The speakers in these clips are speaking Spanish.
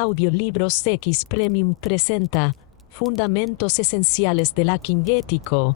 Audiolibros X Premium presenta Fundamentos Esenciales del Hacking Ético.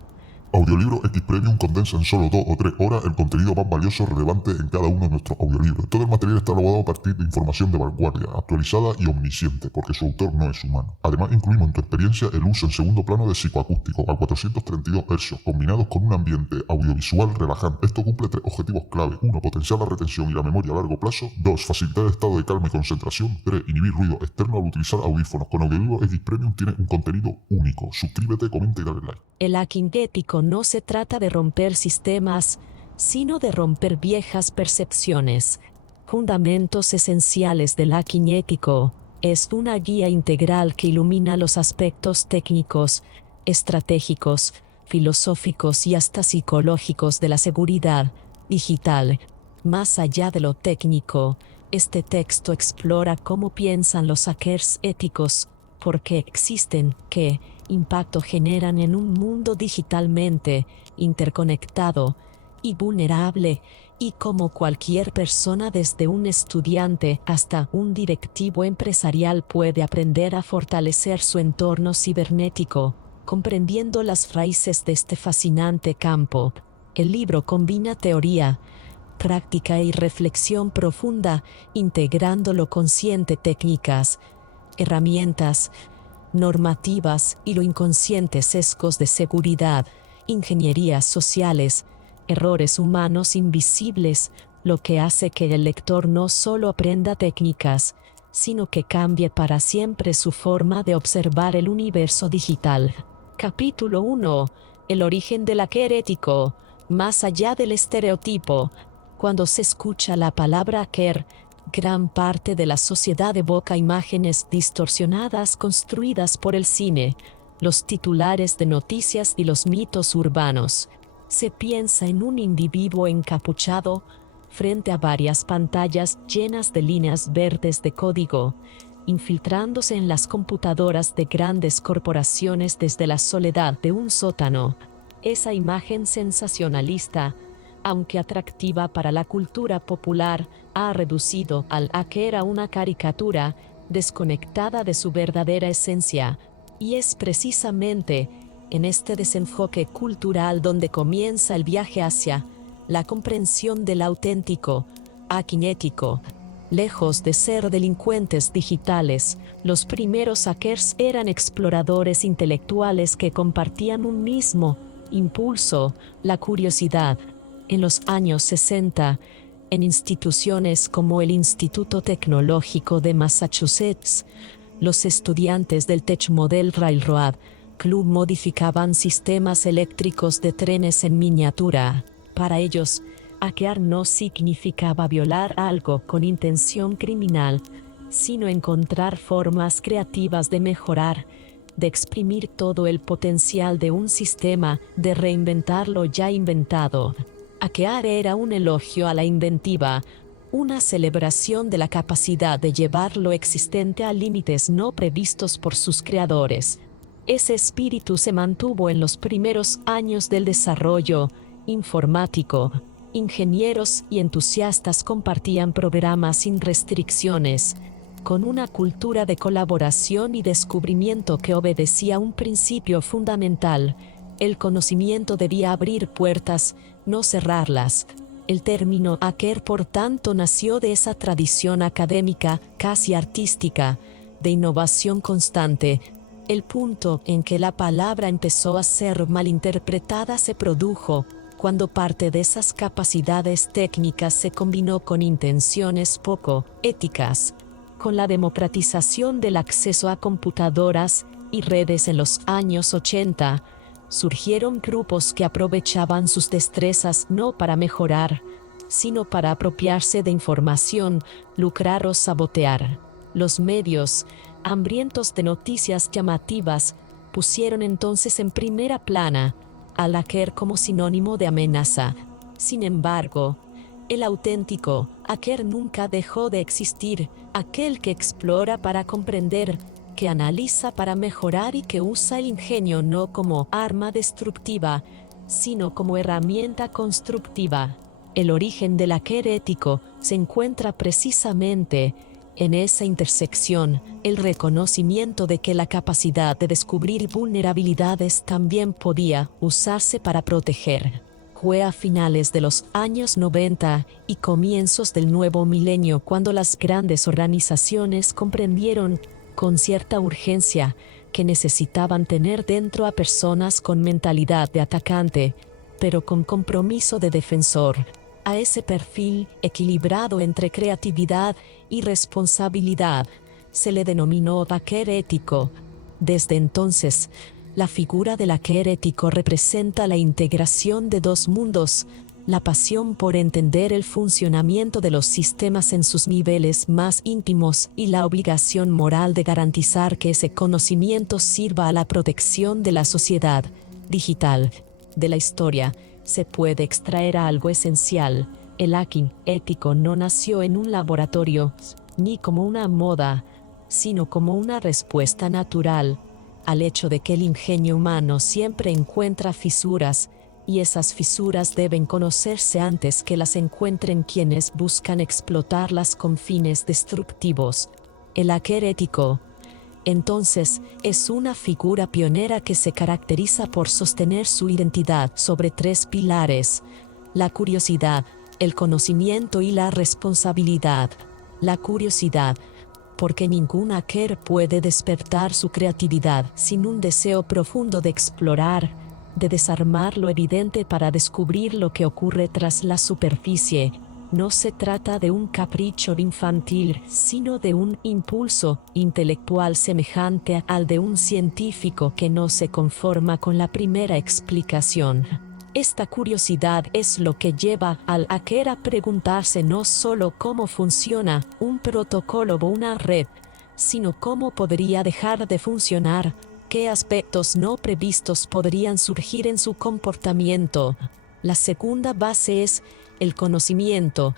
Audiolibro X Premium condensa en solo 2 o 3 horas el contenido más valioso relevante en cada uno de nuestros audiolibros. Todo el material está elaborado a partir de información de vanguardia, actualizada y omnisciente, porque su autor no es humano. Además, incluimos en tu experiencia el uso en segundo plano de psicoacústicos a 432 Hz, combinados con un ambiente audiovisual relajante. Esto cumple 3 objetivos clave. 1. Potenciar la retención y la memoria a largo plazo. 2. Facilitar el estado de calma y concentración. 3. Inhibir ruido externo al utilizar audífonos. Con Audiolibro X Premium tienes un contenido único. Suscríbete, comenta y dale like. El hacking ético no se trata de romper sistemas, sino de romper viejas percepciones. Fundamentos esenciales del hacking ético es una guía integral que ilumina los aspectos técnicos, estratégicos, filosóficos y hasta psicológicos de la seguridad digital. Más allá de lo técnico, este texto explora cómo piensan los hackers éticos, por qué existen, qué impacto generan en un mundo digitalmente interconectado y vulnerable, y cómo cualquier persona, desde un estudiante hasta un directivo empresarial, puede aprender a fortalecer su entorno cibernético, comprendiendo las raíces de este fascinante campo. El libro combina teoría, práctica y reflexión profunda, integrando lo consciente técnicas, herramientas, normativas y lo inconsciente sesgos de seguridad, ingenierías sociales, errores humanos invisibles, lo que hace que el lector no solo aprenda técnicas, sino que cambie para siempre su forma de observar el universo digital. Capítulo 1. El origen del hacker ético. Más allá del estereotipo. Cuando se escucha la palabra hacker, gran parte de la sociedad evoca imágenes distorsionadas construidas por el cine, los titulares de noticias y los mitos urbanos. Se piensa en un individuo encapuchado frente a varias pantallas llenas de líneas verdes de código, infiltrándose en las computadoras de grandes corporaciones desde la soledad de un sótano. Esa imagen sensacionalista, aunque atractiva para la cultura popular, ha reducido al hacker a una caricatura desconectada de su verdadera esencia, y es precisamente en este desenfoque cultural donde comienza el viaje hacia la comprensión del auténtico hacking ético. Lejos de ser delincuentes digitales, los primeros hackers eran exploradores intelectuales que compartían un mismo impulso, la curiosidad. En los años 60, en instituciones como el Instituto Tecnológico de Massachusetts, los estudiantes del Tech Model Railroad Club modificaban sistemas eléctricos de trenes en miniatura. Para ellos, hackear no significaba violar algo con intención criminal, sino encontrar formas creativas de mejorar, de exprimir todo el potencial de un sistema, de reinventar lo ya inventado. Hackear era un elogio a la inventiva, una celebración de la capacidad de llevar lo existente a límites no previstos por sus creadores. Ese espíritu se mantuvo en los primeros años del desarrollo informático. Ingenieros y entusiastas compartían programas sin restricciones, con una cultura de colaboración y descubrimiento que obedecía a un principio fundamental: el conocimiento debía abrir puertas, no cerrarlas. El término hacker, por tanto, nació de esa tradición académica, casi artística, de innovación constante. El punto en que la palabra empezó a ser malinterpretada se produjo cuando parte de esas capacidades técnicas se combinó con intenciones poco éticas. Con la democratización del acceso a computadoras y redes en los años 80, surgieron grupos que aprovechaban sus destrezas no para mejorar, sino para apropiarse de información, lucrar o sabotear. Los medios, hambrientos de noticias llamativas, pusieron entonces en primera plana al hacker como sinónimo de amenaza. Sin embargo, el auténtico hacker nunca dejó de existir, aquel que explora para comprender, que analiza para mejorar y que usa el ingenio no como arma destructiva, sino como herramienta constructiva. El origen del hacker ético se encuentra precisamente En esa intersección, el reconocimiento de que la capacidad de descubrir vulnerabilidades también podía usarse para proteger. Fue a finales de los años 90 y comienzos del nuevo milenio cuando las grandes organizaciones comprendieron, con cierta urgencia, que necesitaban tener dentro a personas con mentalidad de atacante, pero con compromiso de defensor. A ese perfil equilibrado entre creatividad y responsabilidad se le denominó hacker ético. Desde entonces, la figura del hacker ético representa la integración de dos mundos: la pasión por entender el funcionamiento de los sistemas en sus niveles más íntimos y la obligación moral de garantizar que ese conocimiento sirva a la protección de la sociedad digital. De la historia se puede extraer algo esencial. El hacking ético no nació en un laboratorio, ni como una moda, sino como una respuesta natural al hecho de que el ingenio humano siempre encuentra fisuras, y esas fisuras deben conocerse antes que las encuentren quienes buscan explotarlas con fines destructivos. El hacker ético, entonces, es una figura pionera que se caracteriza por sostener su identidad sobre tres pilares: la curiosidad, el conocimiento y la responsabilidad. La curiosidad, porque ningún hacker puede despertar su creatividad sin un deseo profundo de explorar, de desarmar lo evidente para descubrir lo que ocurre tras la superficie. No se trata de un capricho infantil, sino de un impulso intelectual semejante al de un científico que no se conforma con la primera explicación. Esta curiosidad es lo que lleva al hacker a preguntarse no solo cómo funciona un protocolo o una red, sino cómo podría dejar de funcionar, qué aspectos no previstos podrían surgir en su comportamiento. La segunda base es el conocimiento.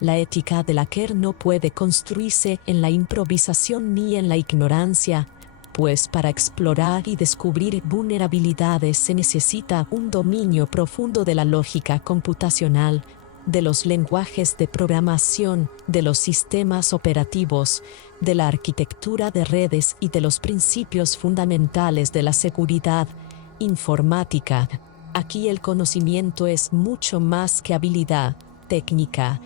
La ética del hacker no puede construirse en la improvisación ni en la ignorancia, pues para explorar y descubrir vulnerabilidades se necesita un dominio profundo de la lógica computacional, de los lenguajes de programación, de los sistemas operativos, de la arquitectura de redes y de los principios fundamentales de la seguridad informática. Aquí el conocimiento es mucho más que habilidad técnica.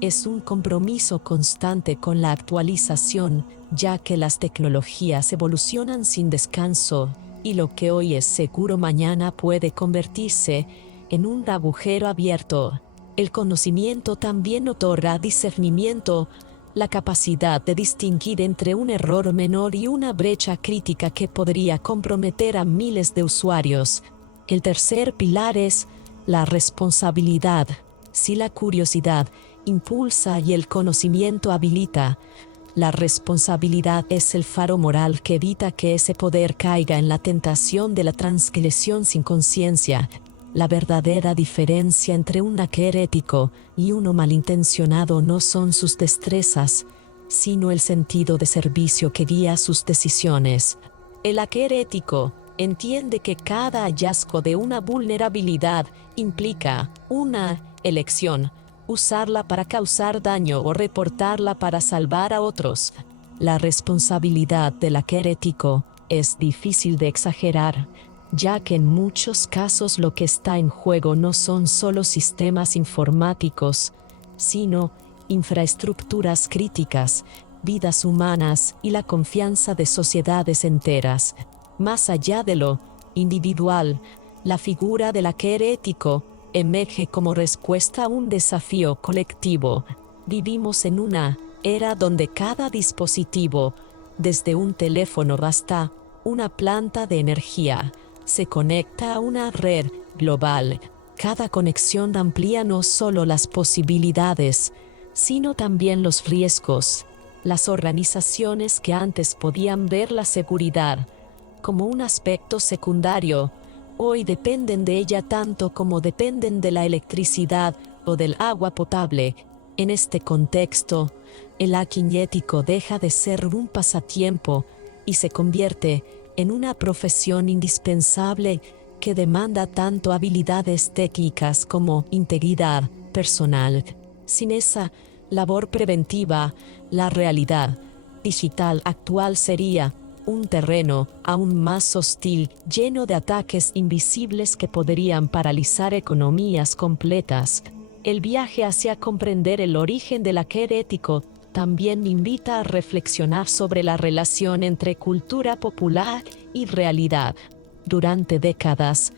Es un compromiso constante con la actualización, ya que las tecnologías evolucionan sin descanso, y lo que hoy es seguro mañana puede convertirse en un agujero abierto. El conocimiento también otorga discernimiento, la capacidad de distinguir entre un error menor y una brecha crítica que podría comprometer a miles de usuarios. El tercer pilar es la responsabilidad. Si la curiosidad impulsa y el conocimiento habilita, la responsabilidad es el faro moral que evita que ese poder caiga en la tentación de la transgresión sin conciencia. La verdadera diferencia entre un hacker ético y uno malintencionado no son sus destrezas, sino el sentido de servicio que guía sus decisiones. El hacker ético entiende que cada hallazgo de una vulnerabilidad implica una elección: usarla para causar daño o reportarla para salvar a otros. La responsabilidad del hacker ético es difícil de exagerar, ya que en muchos casos lo que está en juego no son solo sistemas informáticos, sino infraestructuras críticas, vidas humanas y la confianza de sociedades enteras. Más allá de lo individual, la figura del hacker ético emerge como respuesta a un desafío colectivo. Vivimos en una era donde cada dispositivo, desde un teléfono hasta una planta de energía, se conecta a una red global. Cada conexión amplía no solo las posibilidades, sino también los riesgos. Las organizaciones que antes podían ver la seguridad como un aspecto secundario, hoy dependen de ella tanto como dependen de la electricidad o del agua potable. En este contexto, el hacking ético deja de ser un pasatiempo y se convierte en una profesión indispensable que demanda tanto habilidades técnicas como integridad personal. Sin esa labor preventiva, la realidad digital actual sería un terreno aún más hostil, lleno de ataques invisibles que podrían paralizar economías completas. El viaje hacia comprender el origen del hacker ético también invita a reflexionar sobre la relación entre cultura popular y realidad. Durante décadas,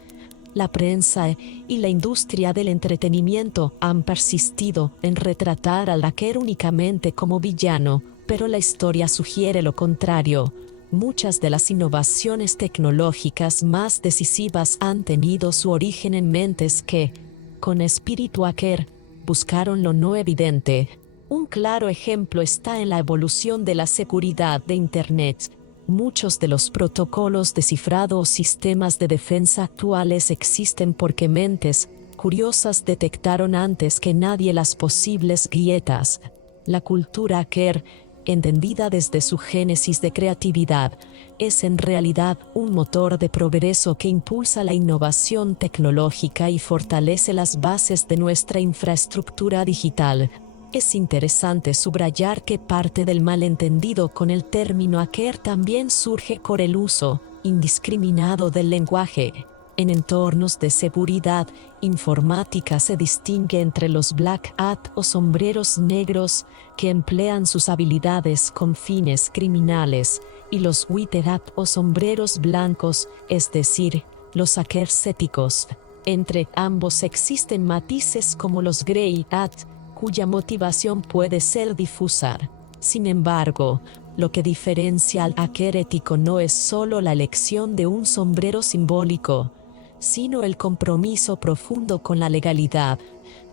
la prensa y la industria del entretenimiento han persistido en retratar al hacker únicamente como villano, pero la historia sugiere lo contrario. Muchas de las innovaciones tecnológicas más decisivas han tenido su origen en mentes que, con espíritu hacker, buscaron lo no evidente. Un claro ejemplo está en la evolución de la seguridad de Internet. Muchos de los protocolos de cifrado o sistemas de defensa actuales existen porque mentes curiosas detectaron antes que nadie las posibles grietas. La cultura hacker, entendida desde su génesis de creatividad, es en realidad un motor de progreso que impulsa la innovación tecnológica y fortalece las bases de nuestra infraestructura digital. Es interesante subrayar que parte del malentendido con el término hacker también surge por el uso indiscriminado del lenguaje. En entornos de seguridad informática se distingue entre los black hat o sombreros negros que emplean sus habilidades con fines criminales y los white hat o sombreros blancos, es decir, los hackers éticos. Entre ambos existen matices como los grey hat, cuya motivación puede ser difusa. Sin embargo, lo que diferencia al hacker ético no es solo la elección de un sombrero simbólico, sino el compromiso profundo con la legalidad,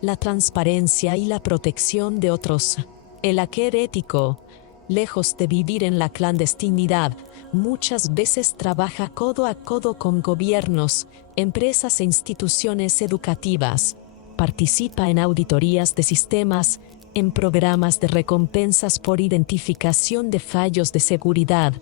la transparencia y la protección de otros. El hacker ético, lejos de vivir en la clandestinidad, muchas veces trabaja codo a codo con gobiernos, empresas e instituciones educativas. Participa en auditorías de sistemas, en programas de recompensas por identificación de fallos de seguridad,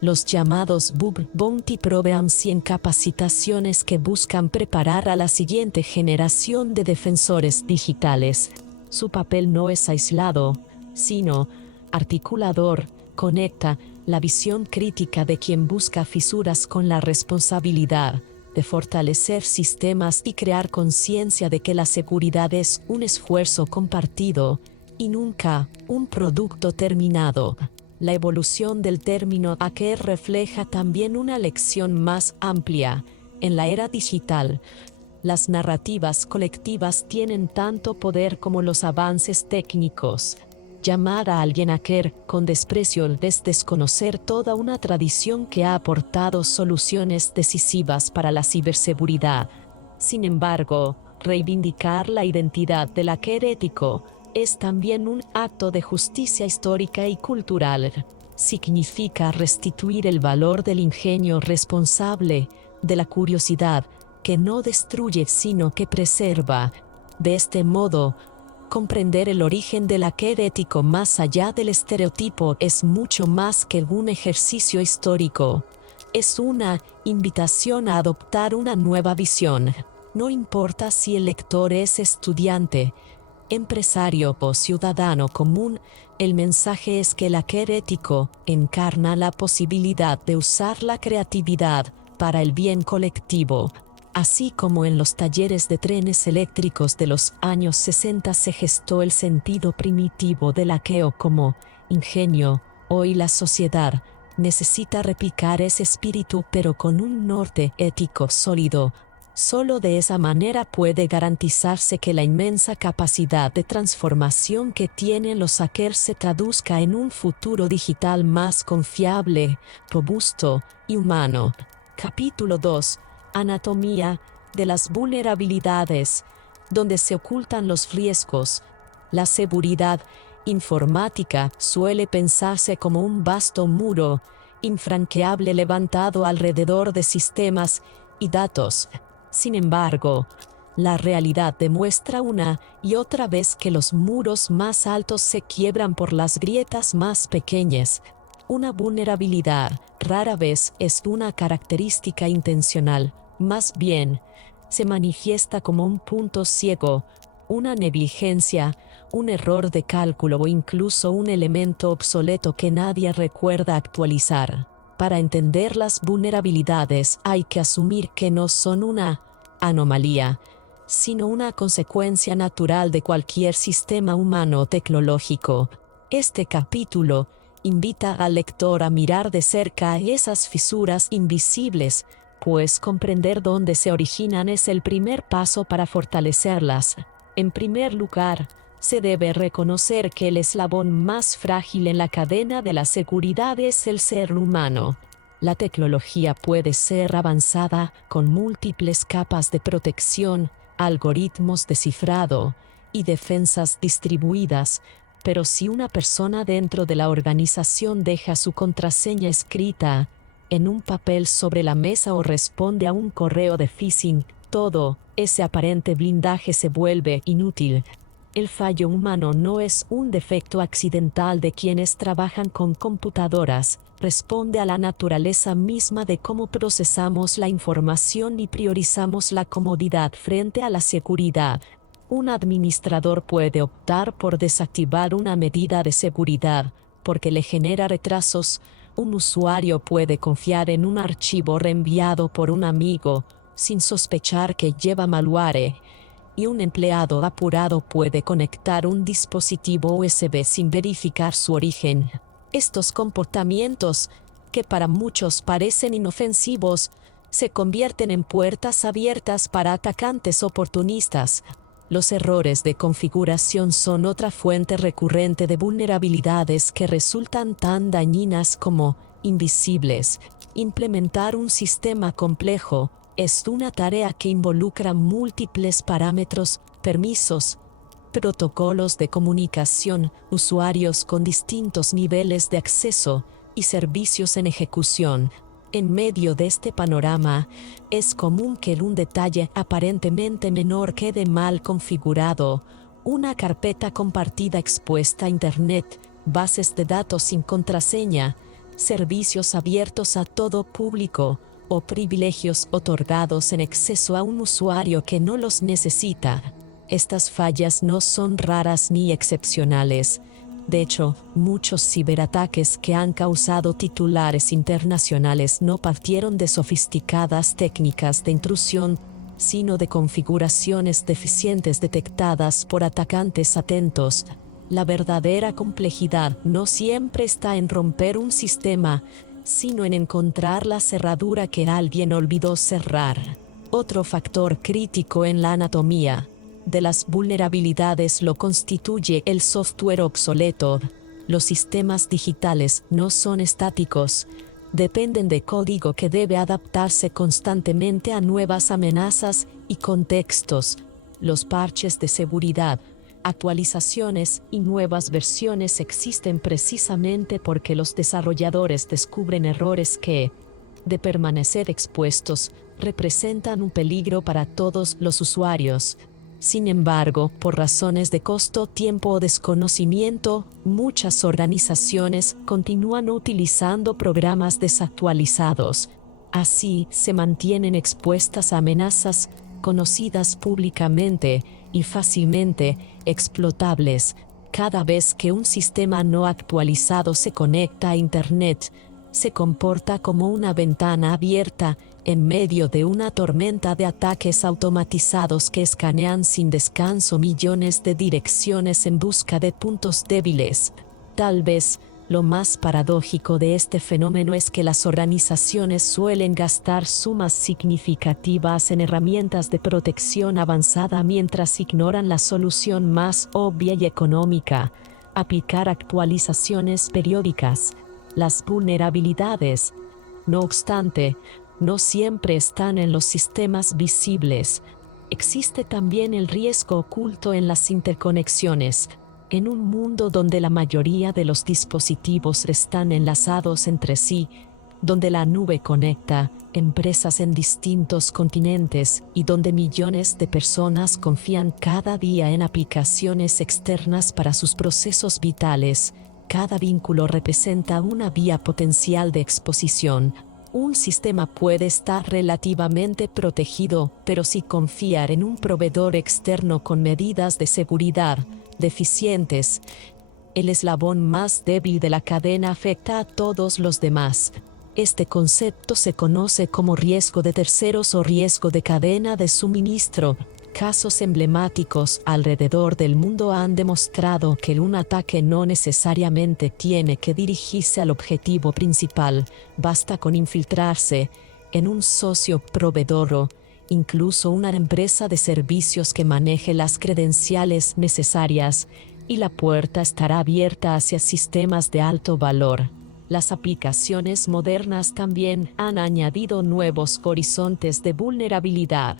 los llamados Bug Bounty Programs, y en capacitaciones que buscan preparar a la siguiente generación de defensores digitales. Su papel no es aislado, sino articulador, conecta la visión crítica de quien busca fisuras con la responsabilidad de fortalecer sistemas y crear conciencia de que la seguridad es un esfuerzo compartido y nunca un producto terminado. La evolución del término hacker refleja también una lección más amplia. En la era digital, las narrativas colectivas tienen tanto poder como los avances técnicos. Llamar a alguien hacker con desprecio es desconocer toda una tradición que ha aportado soluciones decisivas para la ciberseguridad. Sin embargo, reivindicar la identidad del hacker ético es también un acto de justicia histórica y cultural. Significa restituir el valor del ingenio responsable, de la curiosidad, que no destruye sino que preserva. De este modo, comprender el origen del hacker ético más allá del estereotipo es mucho más que un ejercicio histórico. Es una invitación a adoptar una nueva visión. No importa si el lector es estudiante, empresario o ciudadano común, el mensaje es que el hacker ético encarna la posibilidad de usar la creatividad para el bien colectivo. Así como en los talleres de trenes eléctricos de los años 60 se gestó el sentido primitivo del hackeo como ingenio, hoy la sociedad necesita replicar ese espíritu pero con un norte ético sólido. Solo de esa manera puede garantizarse que la inmensa capacidad de transformación que tienen los hackers se traduzca en un futuro digital más confiable, robusto y humano. Capítulo 2. Anatomía de las vulnerabilidades, donde se ocultan los riesgos. La seguridad informática suele pensarse como un vasto muro infranqueable levantado alrededor de sistemas y datos. Sin embargo, la realidad demuestra una y otra vez que los muros más altos se quiebran por las grietas más pequeñas. Una vulnerabilidad rara vez es una característica intencional. Más bien, se manifiesta como un punto ciego, una negligencia, un error de cálculo o incluso un elemento obsoleto que nadie recuerda actualizar. Para entender las vulnerabilidades hay que asumir que no son una anomalía, sino una consecuencia natural de cualquier sistema humano o tecnológico. Este capítulo invita al lector a mirar de cerca esas fisuras invisibles, pues comprender dónde se originan es el primer paso para fortalecerlas. En primer lugar, se debe reconocer que el eslabón más frágil en la cadena de la seguridad es el ser humano. La tecnología puede ser avanzada con múltiples capas de protección, algoritmos de cifrado y defensas distribuidas, pero si una persona dentro de la organización deja su contraseña escrita en un papel sobre la mesa o responde a un correo de phishing, todo ese aparente blindaje se vuelve inútil. El fallo humano no es un defecto accidental de quienes trabajan con computadoras, responde a la naturaleza misma de cómo procesamos la información y priorizamos la comodidad frente a la seguridad. Un administrador puede optar por desactivar una medida de seguridad porque le genera retrasos. Un usuario puede confiar en un archivo reenviado por un amigo sin sospechar que lleva malware. Y un empleado apurado puede conectar un dispositivo USB sin verificar su origen. Estos comportamientos, que para muchos parecen inofensivos, se convierten en puertas abiertas para atacantes oportunistas. Los errores de configuración son otra fuente recurrente de vulnerabilidades que resultan tan dañinas como invisibles. Implementar un sistema complejo es una tarea que involucra múltiples parámetros, permisos, protocolos de comunicación, usuarios con distintos niveles de acceso y servicios en ejecución. En medio de este panorama, es común que un detalle aparentemente menor quede mal configurado. Una carpeta compartida expuesta a Internet, bases de datos sin contraseña, servicios abiertos a todo público, o privilegios otorgados en exceso a un usuario que no los necesita. Estas fallas no son raras ni excepcionales. De hecho, muchos ciberataques que han causado titulares internacionales no partieron de sofisticadas técnicas de intrusión, sino de configuraciones deficientes detectadas por atacantes atentos. La verdadera complejidad no siempre está en romper un sistema, sino en encontrar la cerradura que alguien olvidó cerrar. Otro factor crítico en la anatomía de las vulnerabilidades lo constituye el software obsoleto. Los sistemas digitales no son estáticos, dependen de código que debe adaptarse constantemente a nuevas amenazas y contextos. Los parches de seguridad, actualizaciones y nuevas versiones existen precisamente porque los desarrolladores descubren errores que, de permanecer expuestos, representan un peligro para todos los usuarios. Sin embargo, por razones de costo, tiempo o desconocimiento, muchas organizaciones continúan utilizando programas desactualizados. Así, se mantienen expuestas a amenazas conocidas públicamente y fácilmente explotables. Cada vez que un sistema no actualizado se conecta a Internet, se comporta como una ventana abierta en medio de una tormenta de ataques automatizados que escanean sin descanso millones de direcciones en busca de puntos débiles. Tal vez, lo más paradójico de este fenómeno es que las organizaciones suelen gastar sumas significativas en herramientas de protección avanzada mientras ignoran la solución más obvia y económica: aplicar actualizaciones periódicas. Las vulnerabilidades, no obstante, no siempre están en los sistemas visibles. Existe también el riesgo oculto en las interconexiones. En un mundo donde la mayoría de los dispositivos están enlazados entre sí, donde la nube conecta empresas en distintos continentes y donde millones de personas confían cada día en aplicaciones externas para sus procesos vitales, cada vínculo representa una vía potencial de exposición. Un sistema puede estar relativamente protegido, pero si confiar en un proveedor externo con medidas de seguridad, deficientes. El eslabón más débil de la cadena afecta a todos los demás. Este concepto se conoce como riesgo de terceros o riesgo de cadena de suministro. Casos emblemáticos alrededor del mundo han demostrado que un ataque no necesariamente tiene que dirigirse al objetivo principal, basta con infiltrarse en un socio proveedor o incluso una empresa de servicios que maneje las credenciales necesarias, y la puerta estará abierta hacia sistemas de alto valor. Las aplicaciones modernas también han añadido nuevos horizontes de vulnerabilidad.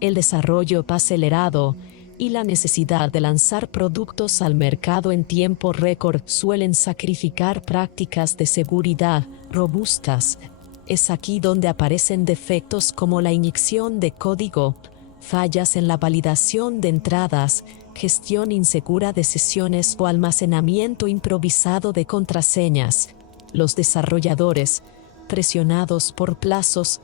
El desarrollo acelerado y la necesidad de lanzar productos al mercado en tiempo récord suelen sacrificar prácticas de seguridad robustas. Es aquí donde aparecen defectos como la inyección de código, fallas en la validación de entradas, gestión insegura de sesiones o almacenamiento improvisado de contraseñas. Los desarrolladores, presionados por plazos,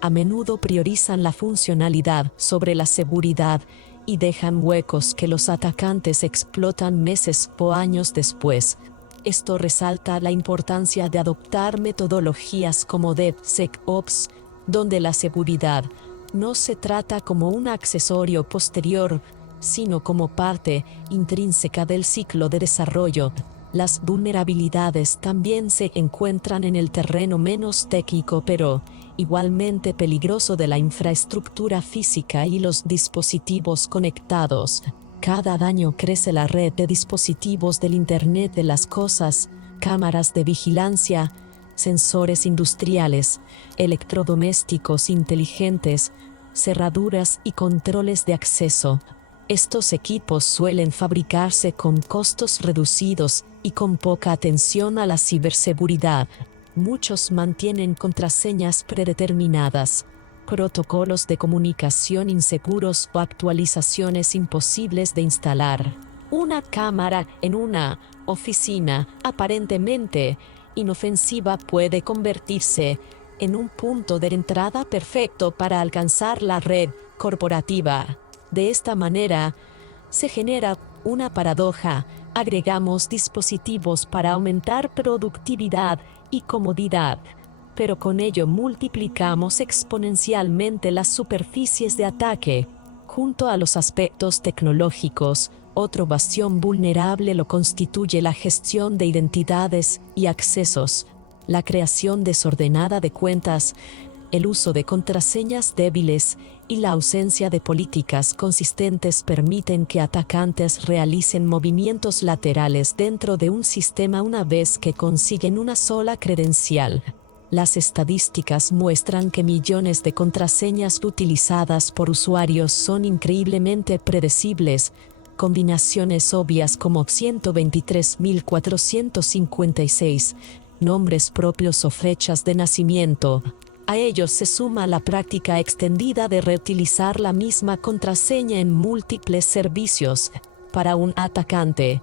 a menudo priorizan la funcionalidad sobre la seguridad y dejan huecos que los atacantes explotan meses o años después. Esto resalta la importancia de adoptar metodologías como DevSecOps, donde la seguridad no se trata como un accesorio posterior, sino como parte intrínseca del ciclo de desarrollo. Las vulnerabilidades también se encuentran en el terreno menos técnico pero igualmente peligroso de la infraestructura física y los dispositivos conectados. Cada año crece la red de dispositivos del Internet de las Cosas, cámaras de vigilancia, sensores industriales, electrodomésticos inteligentes, cerraduras y controles de acceso. Estos equipos suelen fabricarse con costos reducidos y con poca atención a la ciberseguridad. Muchos mantienen contraseñas predeterminadas, protocolos de comunicación inseguros o actualizaciones imposibles de instalar. Una cámara en una oficina aparentemente inofensiva puede convertirse en un punto de entrada perfecto para alcanzar la red corporativa. De esta manera, se genera una paradoja. Agregamos dispositivos para aumentar productividad y comodidad, pero con ello multiplicamos exponencialmente las superficies de ataque. Junto a los aspectos tecnológicos, otro bastión vulnerable lo constituye la gestión de identidades y accesos, la creación desordenada de cuentas, el uso de contraseñas débiles y la ausencia de políticas consistentes permiten que atacantes realicen movimientos laterales dentro de un sistema una vez que consiguen una sola credencial. Las estadísticas muestran que millones de contraseñas utilizadas por usuarios son increíblemente predecibles, combinaciones obvias como 123.456, nombres propios o fechas de nacimiento. A ello se suma la práctica extendida de reutilizar la misma contraseña en múltiples servicios. Para un atacante,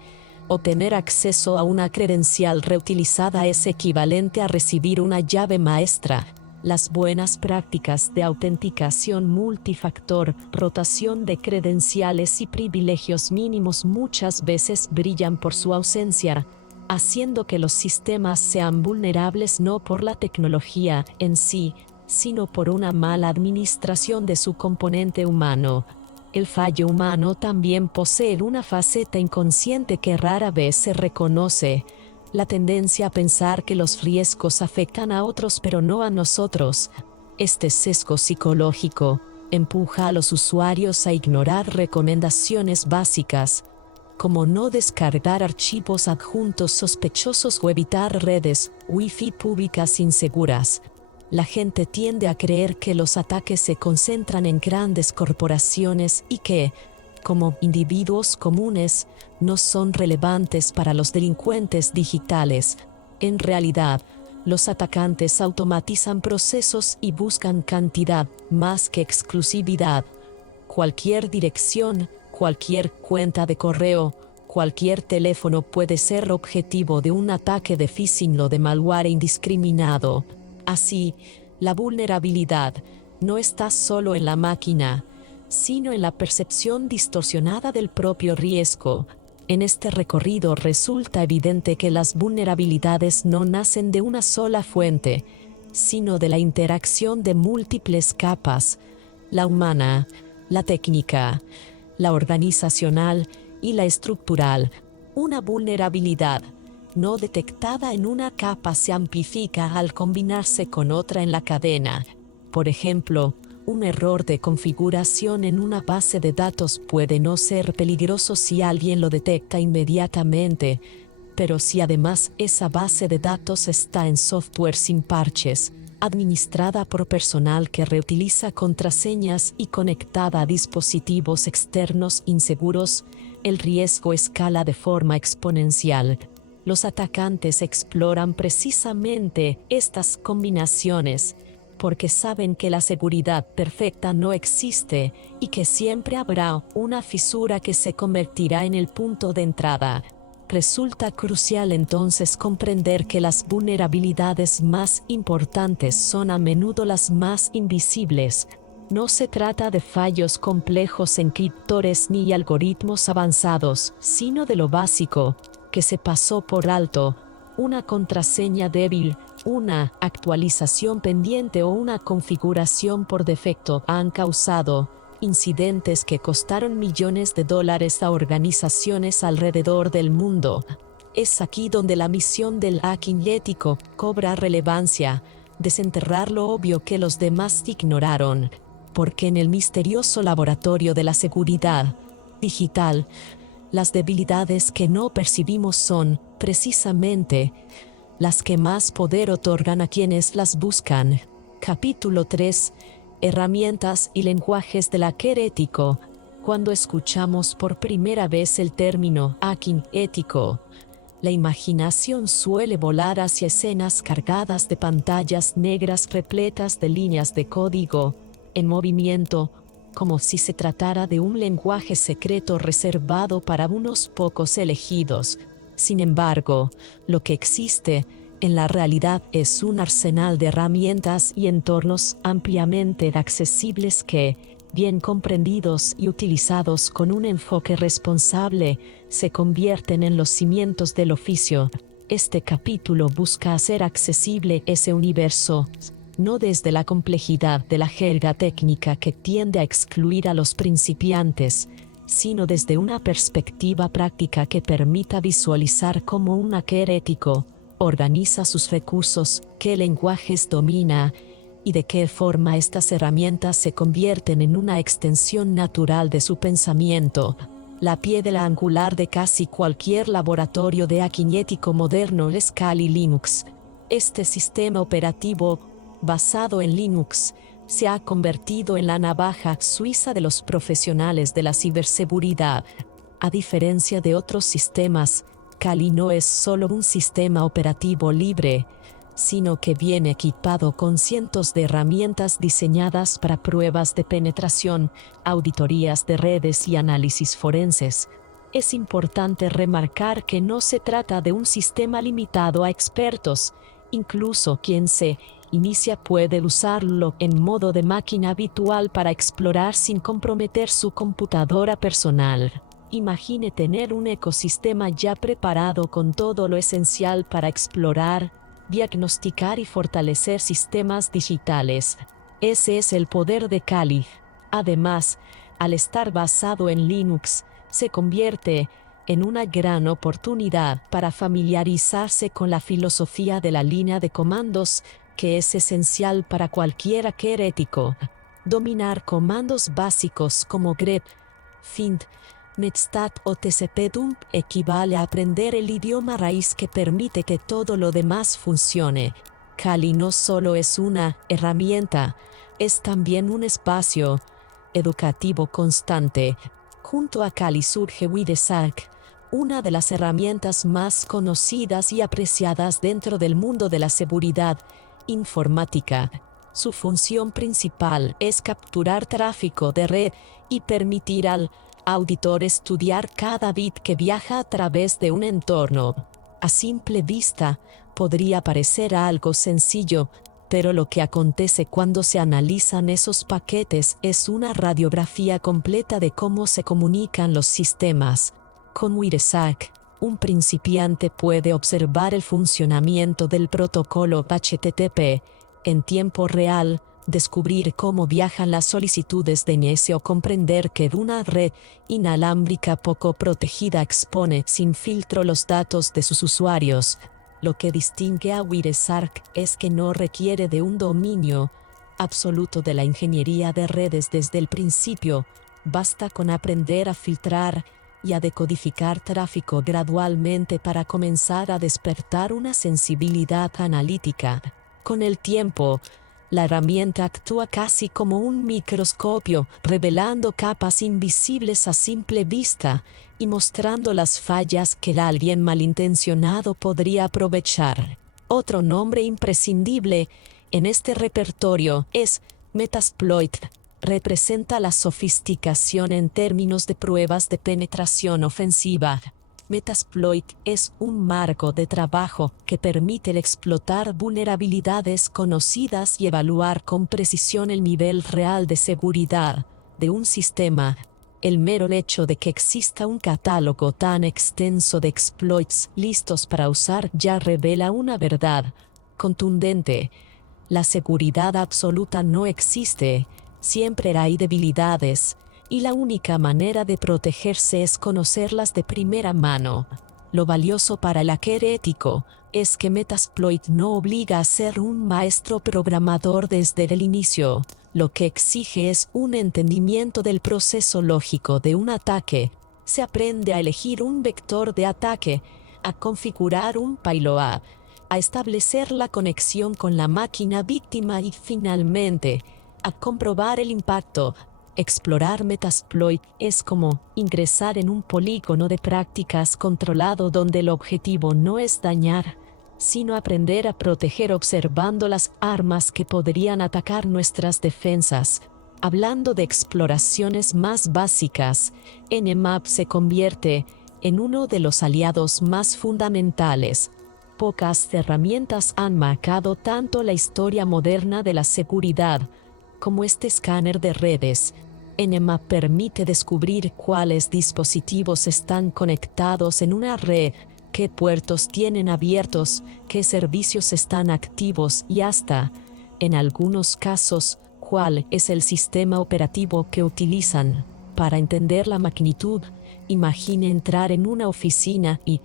obtener acceso a una credencial reutilizada es equivalente a recibir una llave maestra. Las buenas prácticas de autenticación multifactor, rotación de credenciales y privilegios mínimos muchas veces brillan por su ausencia, haciendo que los sistemas sean vulnerables no por la tecnología en sí, sino por una mala administración de su componente humano. El fallo humano también posee una faceta inconsciente que rara vez se reconoce: la tendencia a pensar que los riesgos afectan a otros pero no a nosotros. Este sesgo psicológico empuja a los usuarios a ignorar recomendaciones básicas, como no descargar archivos adjuntos sospechosos o evitar redes Wi-Fi públicas inseguras. La gente tiende a creer que los ataques se concentran en grandes corporaciones y que, como individuos comunes, no son relevantes para los delincuentes digitales. En realidad, los atacantes automatizan procesos y buscan cantidad más que exclusividad. Cualquier dirección, cualquier cuenta de correo, cualquier teléfono puede ser objetivo de un ataque de phishing o de malware indiscriminado. Así, la vulnerabilidad no está solo en la máquina, sino en la percepción distorsionada del propio riesgo. En este recorrido resulta evidente que las vulnerabilidades no nacen de una sola fuente, sino de la interacción de múltiples capas: la humana, la técnica, la organizacional y la estructural. Una vulnerabilidad no detectada en una capa se amplifica al combinarse con otra en la cadena. Por ejemplo, un error de configuración en una base de datos puede no ser peligroso si alguien lo detecta inmediatamente, pero si además esa base de datos está en software sin parches, administrada por personal que reutiliza contraseñas y conectada a dispositivos externos inseguros, el riesgo escala de forma exponencial. Los atacantes exploran precisamente estas combinaciones porque saben que la seguridad perfecta no existe y que siempre habrá una fisura que se convertirá en el punto de entrada. Resulta crucial entonces comprender que las vulnerabilidades más importantes son a menudo las más invisibles. No se trata de fallos complejos en criptores ni algoritmos avanzados, sino de lo básico, que se pasó por alto: una contraseña débil, una actualización pendiente o una configuración por defecto han causado incidentes que costaron millones de dólares a organizaciones alrededor del mundo. Es aquí donde la misión del hacking ético cobra relevancia: desenterrar lo obvio que los demás ignoraron, porque en el misterioso laboratorio de la seguridad digital, las debilidades que no percibimos son, precisamente, las que más poder otorgan a quienes las buscan. Capítulo 3. Herramientas y lenguajes del hacker ético. Cuando escuchamos por primera vez el término hacking ético, la imaginación suele volar hacia escenas cargadas de pantallas negras repletas de líneas de código en movimiento, como si se tratara de un lenguaje secreto reservado para unos pocos elegidos. Sin embargo, lo que existe en la realidad es un arsenal de herramientas y entornos ampliamente accesibles que, bien comprendidos y utilizados con un enfoque responsable, se convierten en los cimientos del oficio. Este capítulo busca hacer accesible ese universo, no desde la complejidad de la jerga técnica que tiende a excluir a los principiantes, sino desde una perspectiva práctica que permita visualizar cómo un hacker ético organiza sus recursos, qué lenguajes domina y de qué forma estas herramientas se convierten en una extensión natural de su pensamiento. La piedra angular de casi cualquier laboratorio de hacking ético moderno es Kali Linux. Este sistema operativo, basado en Linux, se ha convertido en la navaja suiza de los profesionales de la ciberseguridad. A diferencia de otros sistemas, Kali no es solo un sistema operativo libre, sino que viene equipado con cientos de herramientas diseñadas para pruebas de penetración, auditorías de redes y análisis forenses. Es importante remarcar que no se trata de un sistema limitado a expertos. Incluso quien se inicia puede usarlo en modo de máquina habitual para explorar sin comprometer su computadora personal. Imagine tener un ecosistema ya preparado con todo lo esencial para explorar, diagnosticar y fortalecer sistemas digitales. Ese es el poder de Kali. Además, al estar basado en Linux, se convierte en una gran oportunidad para familiarizarse con la filosofía de la línea de comandos, que es esencial para cualquier hacker ético. Dominar comandos básicos como grep, find, netstat o tcpdump equivale a aprender el idioma raíz que permite que todo lo demás funcione. Kali no solo es una herramienta, es también un espacio educativo constante. Junto a Kali surge WideSark, una de las herramientas más conocidas y apreciadas dentro del mundo de la seguridad informática. Su función principal es capturar tráfico de red y permitir al auditor estudiar cada bit que viaja a través de un entorno. A simple vista, podría parecer algo sencillo, pero lo que acontece cuando se analizan esos paquetes es una radiografía completa de cómo se comunican los sistemas. Con Wireshark, un principiante puede observar el funcionamiento del protocolo HTTP en tiempo real, descubrir cómo viajan las solicitudes de DNS o comprender que una red inalámbrica poco protegida expone sin filtro los datos de sus usuarios. Lo que distingue a Wireshark es que no requiere de un dominio absoluto de la ingeniería de redes desde el principio. Basta con aprender a filtrar y a decodificar tráfico gradualmente para comenzar a despertar una sensibilidad analítica. Con el tiempo, la herramienta actúa casi como un microscopio, revelando capas invisibles a simple vista y mostrando las fallas que alguien malintencionado podría aprovechar. Otro nombre imprescindible en este repertorio es Metasploit. Representa la sofisticación en términos de pruebas de penetración ofensiva. Metasploit es un marco de trabajo que permite explotar vulnerabilidades conocidas y evaluar con precisión el nivel real de seguridad de un sistema. El mero hecho de que exista un catálogo tan extenso de exploits listos para usar ya revela una verdad contundente. La seguridad absoluta no existe. Siempre hay debilidades, y la única manera de protegerse es conocerlas de primera mano. Lo valioso para el hacker ético es que Metasploit no obliga a ser un maestro programador desde el inicio. Lo que exige es un entendimiento del proceso lógico de un ataque. Se aprende a elegir un vector de ataque, a configurar un payload, a establecer la conexión con la máquina víctima y finalmente a comprobar el impacto. Explorar Metasploit es como ingresar en un polígono de prácticas controlado donde el objetivo no es dañar, sino aprender a proteger observando las armas que podrían atacar nuestras defensas. Hablando de exploraciones más básicas, Nmap se convierte en uno de los aliados más fundamentales. Pocas herramientas han marcado tanto la historia moderna de la seguridad como este escáner de redes. Nmap permite descubrir cuáles dispositivos están conectados en una red, qué puertos tienen abiertos, qué servicios están activos y hasta, en algunos casos, cuál es el sistema operativo que utilizan. Para entender la magnitud, imagine entrar en una oficina y,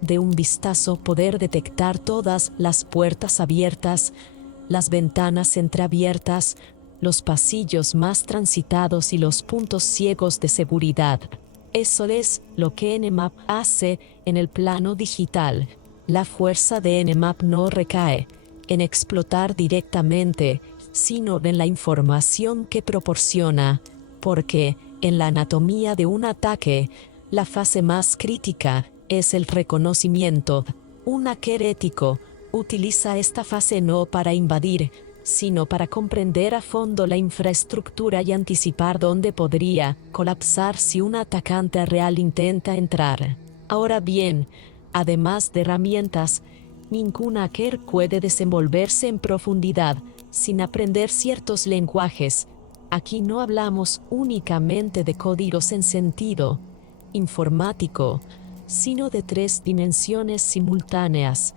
de un vistazo, poder detectar todas las puertas abiertas, las ventanas entreabiertas, los pasillos más transitados y los puntos ciegos de seguridad. Eso es lo que Nmap hace en el plano digital. La fuerza de Nmap no recae en explotar directamente, sino en la información que proporciona, porque, en la anatomía de un ataque, la fase más crítica es el reconocimiento. Un hacker ético utiliza esta fase no para invadir, sino para comprender a fondo la infraestructura y anticipar dónde podría colapsar si un atacante real intenta entrar. Ahora bien, además de herramientas, ningún hacker puede desenvolverse en profundidad sin aprender ciertos lenguajes. Aquí no hablamos únicamente de códigos en sentido informático, sino de tres dimensiones simultáneas: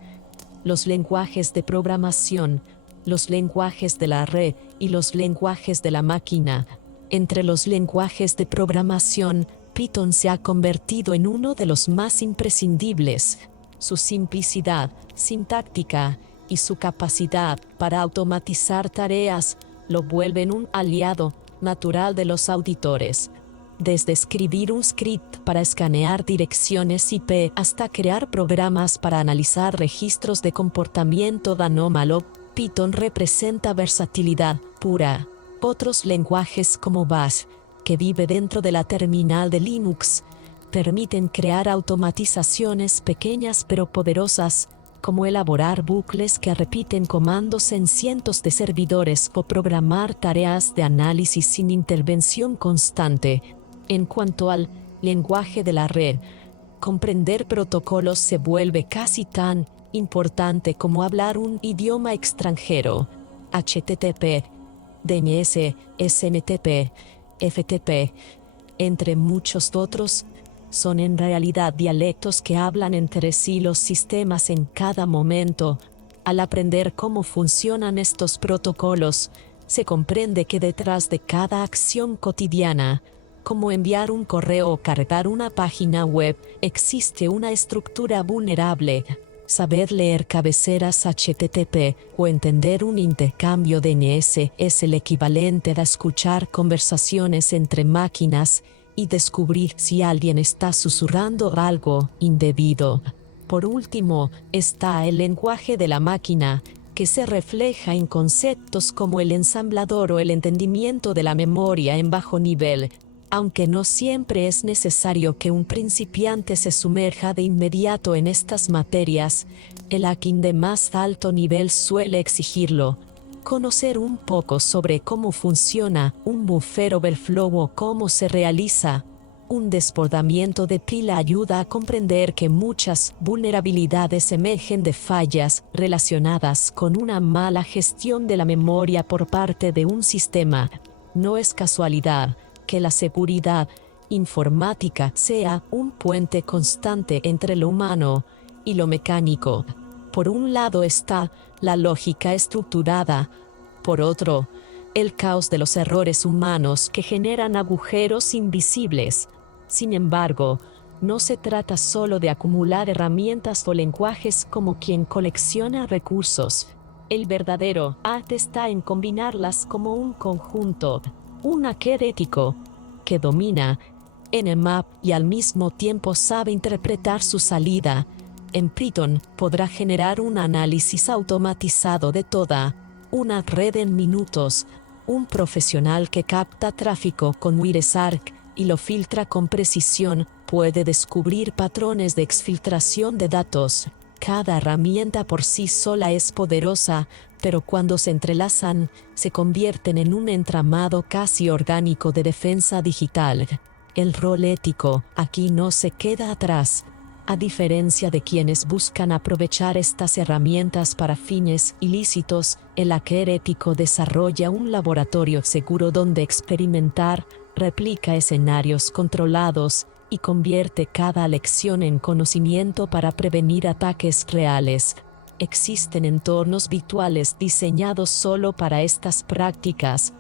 los lenguajes de programación, los lenguajes de la red y los lenguajes de la máquina. Entre los lenguajes de programación, Python se ha convertido en uno de los más imprescindibles. Su simplicidad sintáctica y su capacidad para automatizar tareas lo vuelven un aliado natural de los auditores. Desde escribir un script para escanear direcciones IP hasta crear programas para analizar registros de comportamiento anómalo, Python representa versatilidad pura. Otros lenguajes como Bash, que vive dentro de la terminal de Linux, permiten crear automatizaciones pequeñas pero poderosas, como elaborar bucles que repiten comandos en cientos de servidores o programar tareas de análisis sin intervención constante. En cuanto al lenguaje de la red, comprender protocolos se vuelve casi tan importante como hablar un idioma extranjero. HTTP, DNS, SMTP, FTP, entre muchos otros, son en realidad dialectos que hablan entre sí los sistemas en cada momento. Al aprender cómo funcionan estos protocolos, se comprende que detrás de cada acción cotidiana, como enviar un correo o cargar una página web, existe una estructura vulnerable. Saber leer cabeceras HTTP o entender un intercambio DNS es el equivalente a escuchar conversaciones entre máquinas y descubrir si alguien está susurrando algo indebido. Por último, está el lenguaje de la máquina, que se refleja en conceptos como el ensamblador o el entendimiento de la memoria en bajo nivel. Aunque no siempre es necesario que un principiante se sumerja de inmediato en estas materias, el hacking de más alto nivel suele exigirlo. Conocer un poco sobre cómo funciona un buffer overflow o cómo se realiza un desbordamiento de pila ayuda a comprender que muchas vulnerabilidades emergen de fallas relacionadas con una mala gestión de la memoria por parte de un sistema. No es casualidad que la seguridad informática sea un puente constante entre lo humano y lo mecánico. Por un lado está la lógica estructurada, por otro, el caos de los errores humanos que generan agujeros invisibles. Sin embargo, no se trata solo de acumular herramientas o lenguajes como quien colecciona recursos. El verdadero arte está en combinarlas como un conjunto, un hacker ético, que domina Nmap y al mismo tiempo sabe interpretar su salida. En Python podrá generar un análisis automatizado de toda una red en minutos. Un profesional que capta tráfico con Wireshark y lo filtra con precisión puede descubrir patrones de exfiltración de datos. Cada herramienta por sí sola es poderosa, pero cuando se entrelazan, se convierten en un entramado casi orgánico de defensa digital. El rol ético aquí no se queda atrás. A diferencia de quienes buscan aprovechar estas herramientas para fines ilícitos, el hacker ético desarrolla un laboratorio seguro donde experimentar, replica escenarios controlados y convierte cada lección en conocimiento para prevenir ataques reales. Existen entornos virtuales diseñados solo para estas prácticas,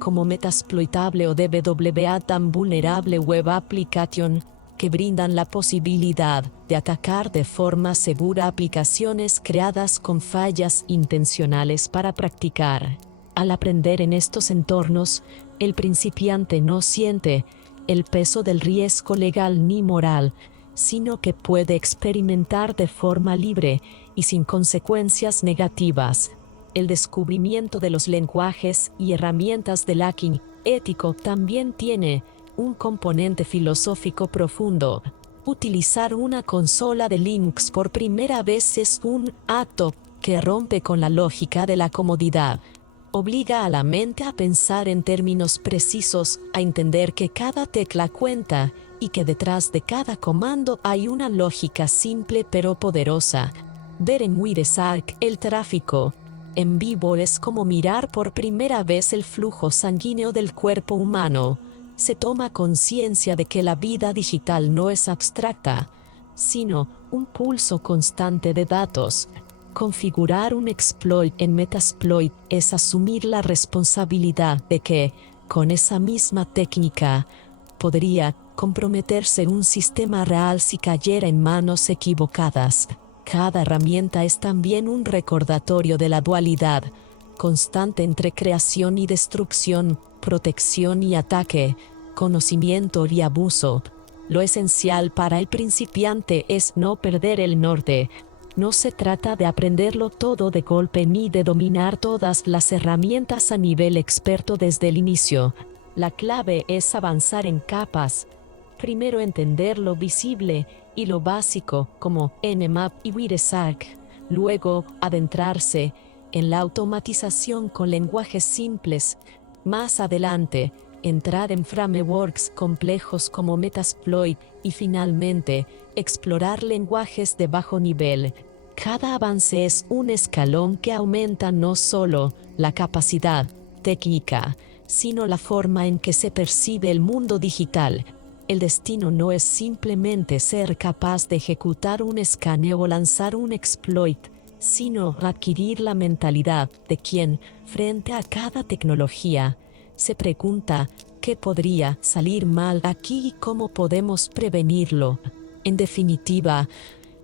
como Metasploitable o DWA Vulnerable Web Application, que brindan la posibilidad de atacar de forma segura aplicaciones creadas con fallas intencionales para practicar. Al aprender en estos entornos, el principiante no siente el peso del riesgo legal ni moral, sino que puede experimentar de forma libre y sin consecuencias negativas. El descubrimiento de los lenguajes y herramientas del hacking ético también tiene un componente filosófico profundo. Utilizar una consola de Linux por primera vez es un acto que rompe con la lógica de la comodidad. Obliga a la mente a pensar en términos precisos, a entender que cada tecla cuenta y que detrás de cada comando hay una lógica simple pero poderosa. Ver en Wireshark el tráfico en vivo es como mirar por primera vez el flujo sanguíneo del cuerpo humano. Se toma conciencia de que la vida digital no es abstracta, sino un pulso constante de datos. Configurar un exploit en Metasploit es asumir la responsabilidad de que, con esa misma técnica, podría comprometerse un sistema real si cayera en manos equivocadas. Cada herramienta es también un recordatorio de la dualidad constante entre creación y destrucción, protección y ataque, conocimiento y abuso. Lo esencial para el principiante es no perder el norte. No se trata de aprenderlo todo de golpe ni de dominar todas las herramientas a nivel experto desde el inicio. La clave es avanzar en capas. Primero entender lo visible y lo básico como Nmap y Wireshark. Luego adentrarse en la automatización con lenguajes simples. Más adelante, entrar en frameworks complejos como Metasploit y finalmente, explorar lenguajes de bajo nivel. Cada avance es un escalón que aumenta no solo la capacidad técnica, sino la forma en que se percibe el mundo digital. El destino no es simplemente ser capaz de ejecutar un escaneo o lanzar un exploit, sino adquirir la mentalidad de quien, frente a cada tecnología, se pregunta qué podría salir mal aquí y cómo podemos prevenirlo. En definitiva,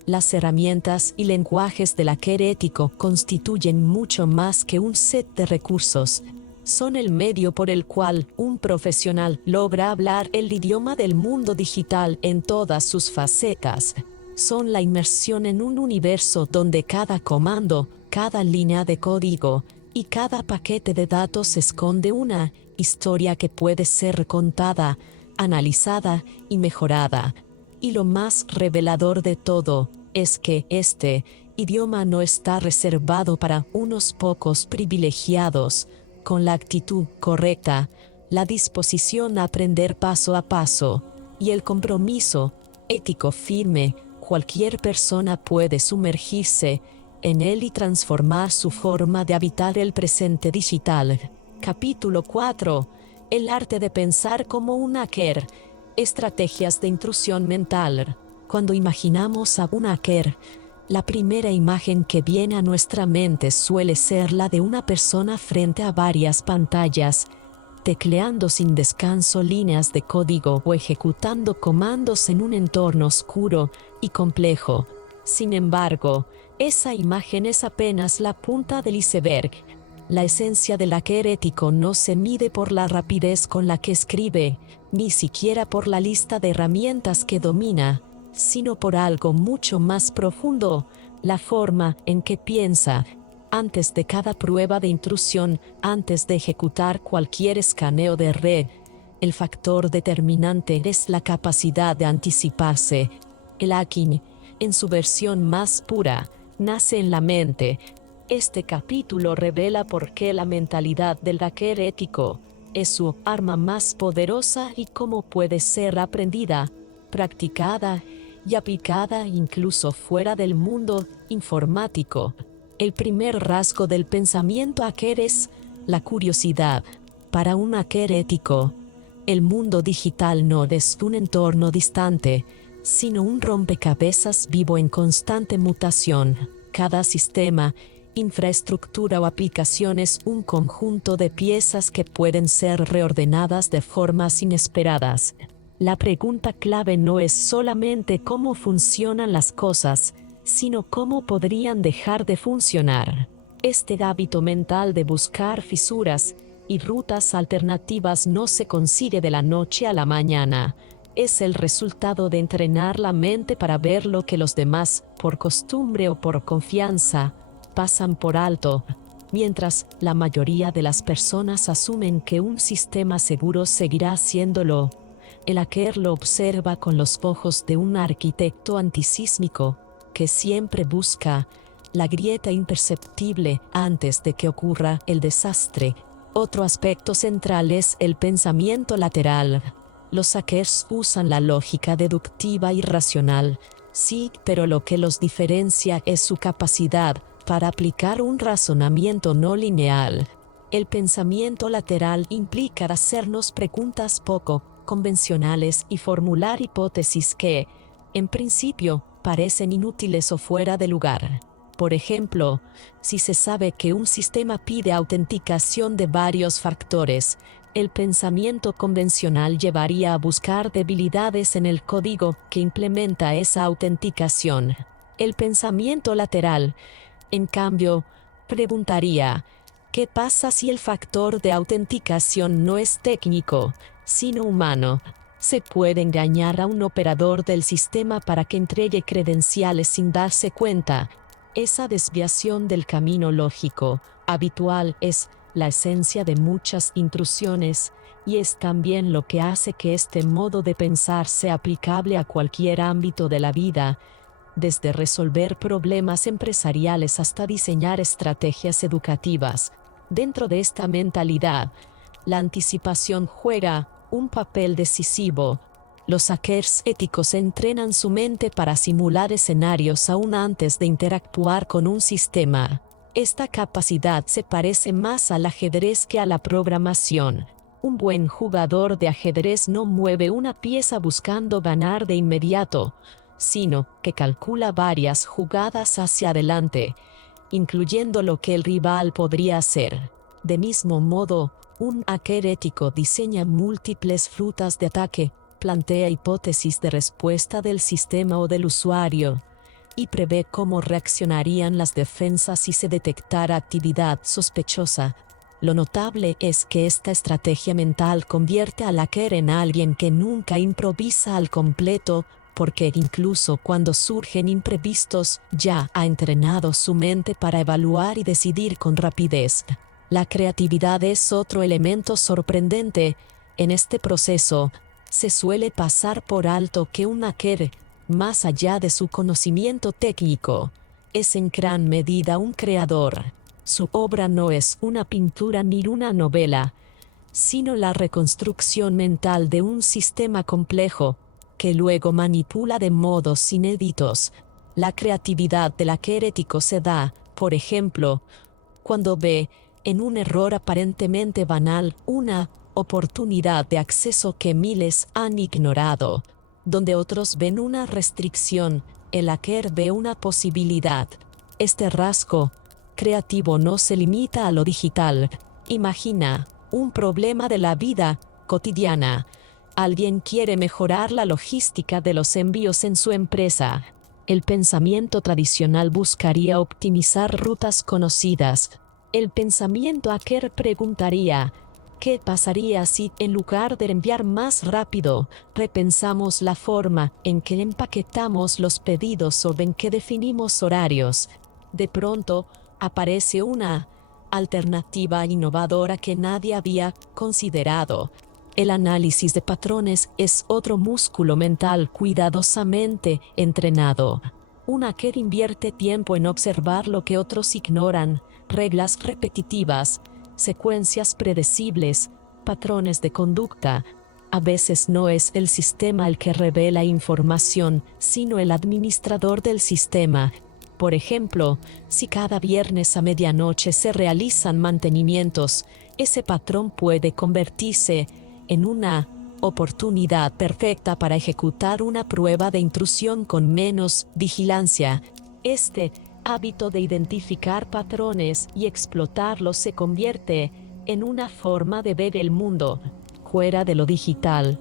las herramientas y lenguajes del hacker ético constituyen mucho más que un set de recursos. Son el medio por el cual un profesional logra hablar el idioma del mundo digital en todas sus facetas. Son la inmersión en un universo donde cada comando, cada línea de código y cada paquete de datos esconde una historia que puede ser contada, analizada y mejorada. Y lo más revelador de todo es que este idioma no está reservado para unos pocos privilegiados. Con la actitud correcta, la disposición a aprender paso a paso y el compromiso ético firme, cualquier persona puede sumergirse en él y transformar su forma de habitar el presente digital. Capítulo 4. El arte de pensar como un hacker. Estrategias de intrusión mental. Cuando imaginamos a un hacker, la primera imagen que viene a nuestra mente suele ser la de una persona frente a varias pantallas, tecleando sin descanso líneas de código o ejecutando comandos en un entorno oscuro y complejo. Sin embargo, esa imagen es apenas la punta del iceberg. La esencia del hacker ético no se mide por la rapidez con la que escribe, ni siquiera por la lista de herramientas que domina, sino por algo mucho más profundo, la forma en que piensa. Antes de cada prueba de intrusión, antes de ejecutar cualquier escaneo de red, el factor determinante es la capacidad de anticiparse. El hacking, en su versión más pura, nace en la mente. Este capítulo revela por qué la mentalidad del hacker ético es su arma más poderosa y cómo puede ser aprendida, practicada y aplicada incluso fuera del mundo informático. El primer rasgo del pensamiento hacker es la curiosidad. Para un hacker ético, el mundo digital no es un entorno distante, sino un rompecabezas vivo en constante mutación. Cada sistema, infraestructura o aplicación es un conjunto de piezas que pueden ser reordenadas de formas inesperadas. La pregunta clave no es solamente cómo funcionan las cosas, sino cómo podrían dejar de funcionar. Este hábito mental de buscar fisuras y rutas alternativas no se consigue de la noche a la mañana. Es el resultado de entrenar la mente para ver lo que los demás, por costumbre o por confianza, pasan por alto. Mientras la mayoría de las personas asumen que un sistema seguro seguirá haciéndolo, el hacker lo observa con los ojos de un arquitecto antisísmico que siempre busca la grieta imperceptible antes de que ocurra el desastre. Otro aspecto central es el pensamiento lateral. Los hackers usan la lógica deductiva y racional, sí, pero lo que los diferencia es su capacidad para aplicar un razonamiento no lineal. El pensamiento lateral implica hacernos preguntas poco convencionales y formular hipótesis que, en principio, parecen inútiles o fuera de lugar. Por ejemplo, si se sabe que un sistema pide autenticación de varios factores, el pensamiento convencional llevaría a buscar debilidades en el código que implementa esa autenticación. El pensamiento lateral, en cambio, preguntaría: ¿qué pasa si el factor de autenticación no es técnico, sino humano? Se puede engañar a un operador del sistema para que entregue credenciales sin darse cuenta. Esa desviación del camino lógico habitual es la esencia de muchas intrusiones, y es también lo que hace que este modo de pensar sea aplicable a cualquier ámbito de la vida, desde resolver problemas empresariales hasta diseñar estrategias educativas. Dentro de esta mentalidad, la anticipación juega un papel decisivo. Los hackers éticos entrenan su mente para simular escenarios aún antes de interactuar con un sistema. Esta capacidad se parece más al ajedrez que a la programación. Un buen jugador de ajedrez no mueve una pieza buscando ganar de inmediato, sino que calcula varias jugadas hacia adelante, incluyendo lo que el rival podría hacer. De mismo modo, un hacker ético diseña múltiples rutas de ataque, plantea hipótesis de respuesta del sistema o del usuario, y prevé cómo reaccionarían las defensas si se detectara actividad sospechosa. Lo notable es que esta estrategia mental convierte al hacker en alguien que nunca improvisa al completo, porque incluso cuando surgen imprevistos, ya ha entrenado su mente para evaluar y decidir con rapidez. La creatividad es otro elemento sorprendente. En este proceso, se suele pasar por alto que un hacker, más allá de su conocimiento técnico, es en gran medida un creador. Su obra no es una pintura ni una novela, sino la reconstrucción mental de un sistema complejo, que luego manipula de modos inéditos. La creatividad del hacker ético se da, por ejemplo, cuando ve, en un error aparentemente banal, una oportunidad de acceso que miles han ignorado. Donde otros ven una restricción, el hacker ve una posibilidad. Este rasgo creativo no se limita a lo digital. Imagina un problema de la vida cotidiana. Alguien quiere mejorar la logística de los envíos en su empresa. El pensamiento tradicional buscaría optimizar rutas conocidas. El pensamiento hacker preguntaría: ¿qué pasaría si, en lugar de enviar más rápido, repensamos la forma en que empaquetamos los pedidos o en que definimos horarios? De pronto, aparece una alternativa innovadora que nadie había considerado. El análisis de patrones es otro músculo mental cuidadosamente entrenado. Un hacker invierte tiempo en observar lo que otros ignoran: reglas repetitivas, secuencias predecibles, patrones de conducta. A veces no es el sistema el que revela información, sino el administrador del sistema. Por ejemplo, si cada viernes a medianoche se realizan mantenimientos, ese patrón puede convertirse en una oportunidad perfecta para ejecutar una prueba de intrusión con menos vigilancia. Este hábito de identificar patrones y explotarlos se convierte en una forma de ver el mundo fuera de lo digital.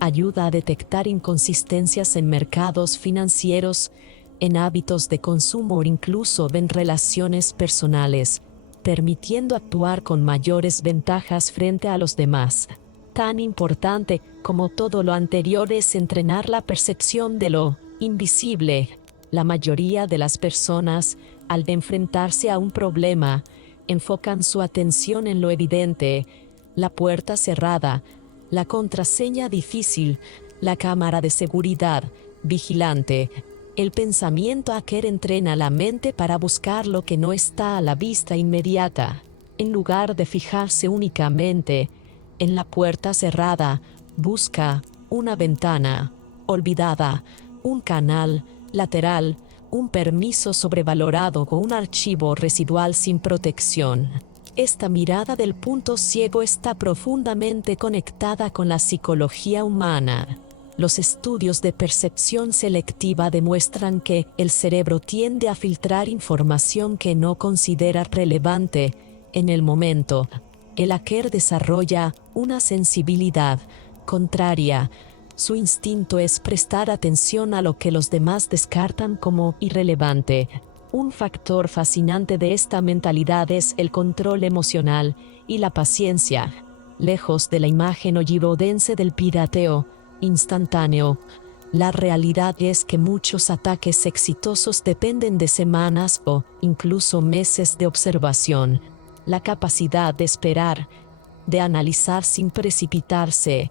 Ayuda a detectar inconsistencias en mercados financieros, en hábitos de consumo o incluso en relaciones personales, permitiendo actuar con mayores ventajas frente a los demás. Tan importante como todo lo anterior es entrenar la percepción de lo invisible. La mayoría de las personas, al enfrentarse a un problema, enfocan su atención en lo evidente: la puerta cerrada, la contraseña difícil, la cámara de seguridad vigilante. El pensamiento hacker entrena la mente para buscar lo que no está a la vista inmediata. En lugar de fijarse únicamente en la puerta cerrada, busca una ventana olvidada, un canal lateral, un permiso sobrevalorado o un archivo residual sin protección. Esta mirada del punto ciego está profundamente conectada con la psicología humana. Los estudios de percepción selectiva demuestran que el cerebro tiende a filtrar información que no considera relevante en el momento. El hacker desarrolla una sensibilidad contraria. Su instinto es prestar atención a lo que los demás descartan como irrelevante. Un factor fascinante de esta mentalidad es el control emocional y la paciencia. Lejos de la imagen hollywoodense del pirateo instantáneo, la realidad es que muchos ataques exitosos dependen de semanas o incluso meses de observación. La capacidad de esperar, de analizar sin precipitarse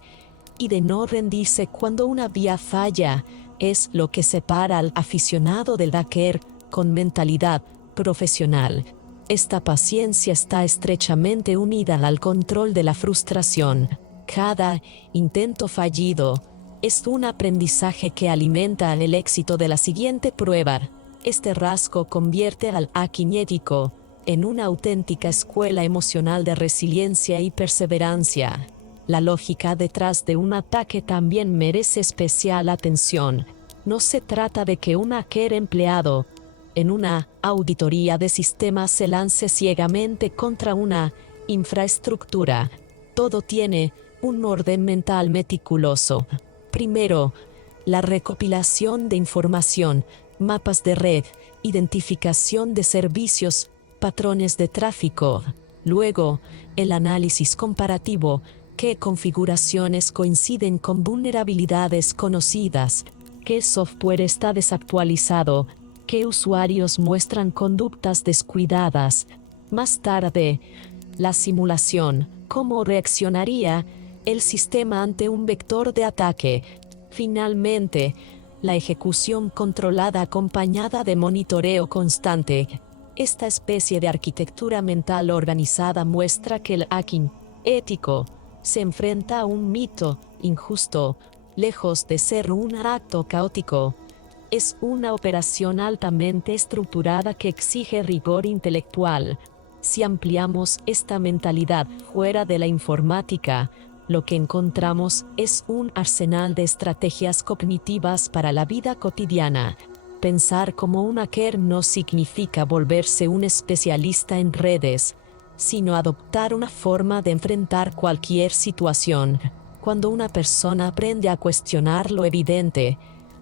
y de no rendirse cuando una vía falla es lo que separa al aficionado del hacker con mentalidad profesional. Esta paciencia está estrechamente unida al control de la frustración. Cada intento fallido es un aprendizaje que alimenta el éxito de la siguiente prueba. Este rasgo convierte al hacker ético en una auténtica escuela emocional de resiliencia y perseverancia. La lógica detrás de un ataque también merece especial atención. No se trata de que un hacker empleado en una auditoría de sistemas se lance ciegamente contra una infraestructura. Todo tiene un orden mental meticuloso. Primero, la recopilación de información, mapas de red, identificación de servicios, patrones de tráfico. Luego, el análisis comparativo, qué configuraciones coinciden con vulnerabilidades conocidas, qué software está desactualizado, qué usuarios muestran conductas descuidadas. Más tarde, la simulación, cómo reaccionaría el sistema ante un vector de ataque. Finalmente, la ejecución controlada acompañada de monitoreo constante. Esta especie de arquitectura mental organizada muestra que el hacking ético se enfrenta a un mito injusto, lejos de ser un acto caótico. Es una operación altamente estructurada que exige rigor intelectual. Si ampliamos esta mentalidad fuera de la informática, lo que encontramos es un arsenal de estrategias cognitivas para la vida cotidiana. Pensar como un hacker no significa volverse un especialista en redes, sino adoptar una forma de enfrentar cualquier situación. Cuando una persona aprende a cuestionar lo evidente,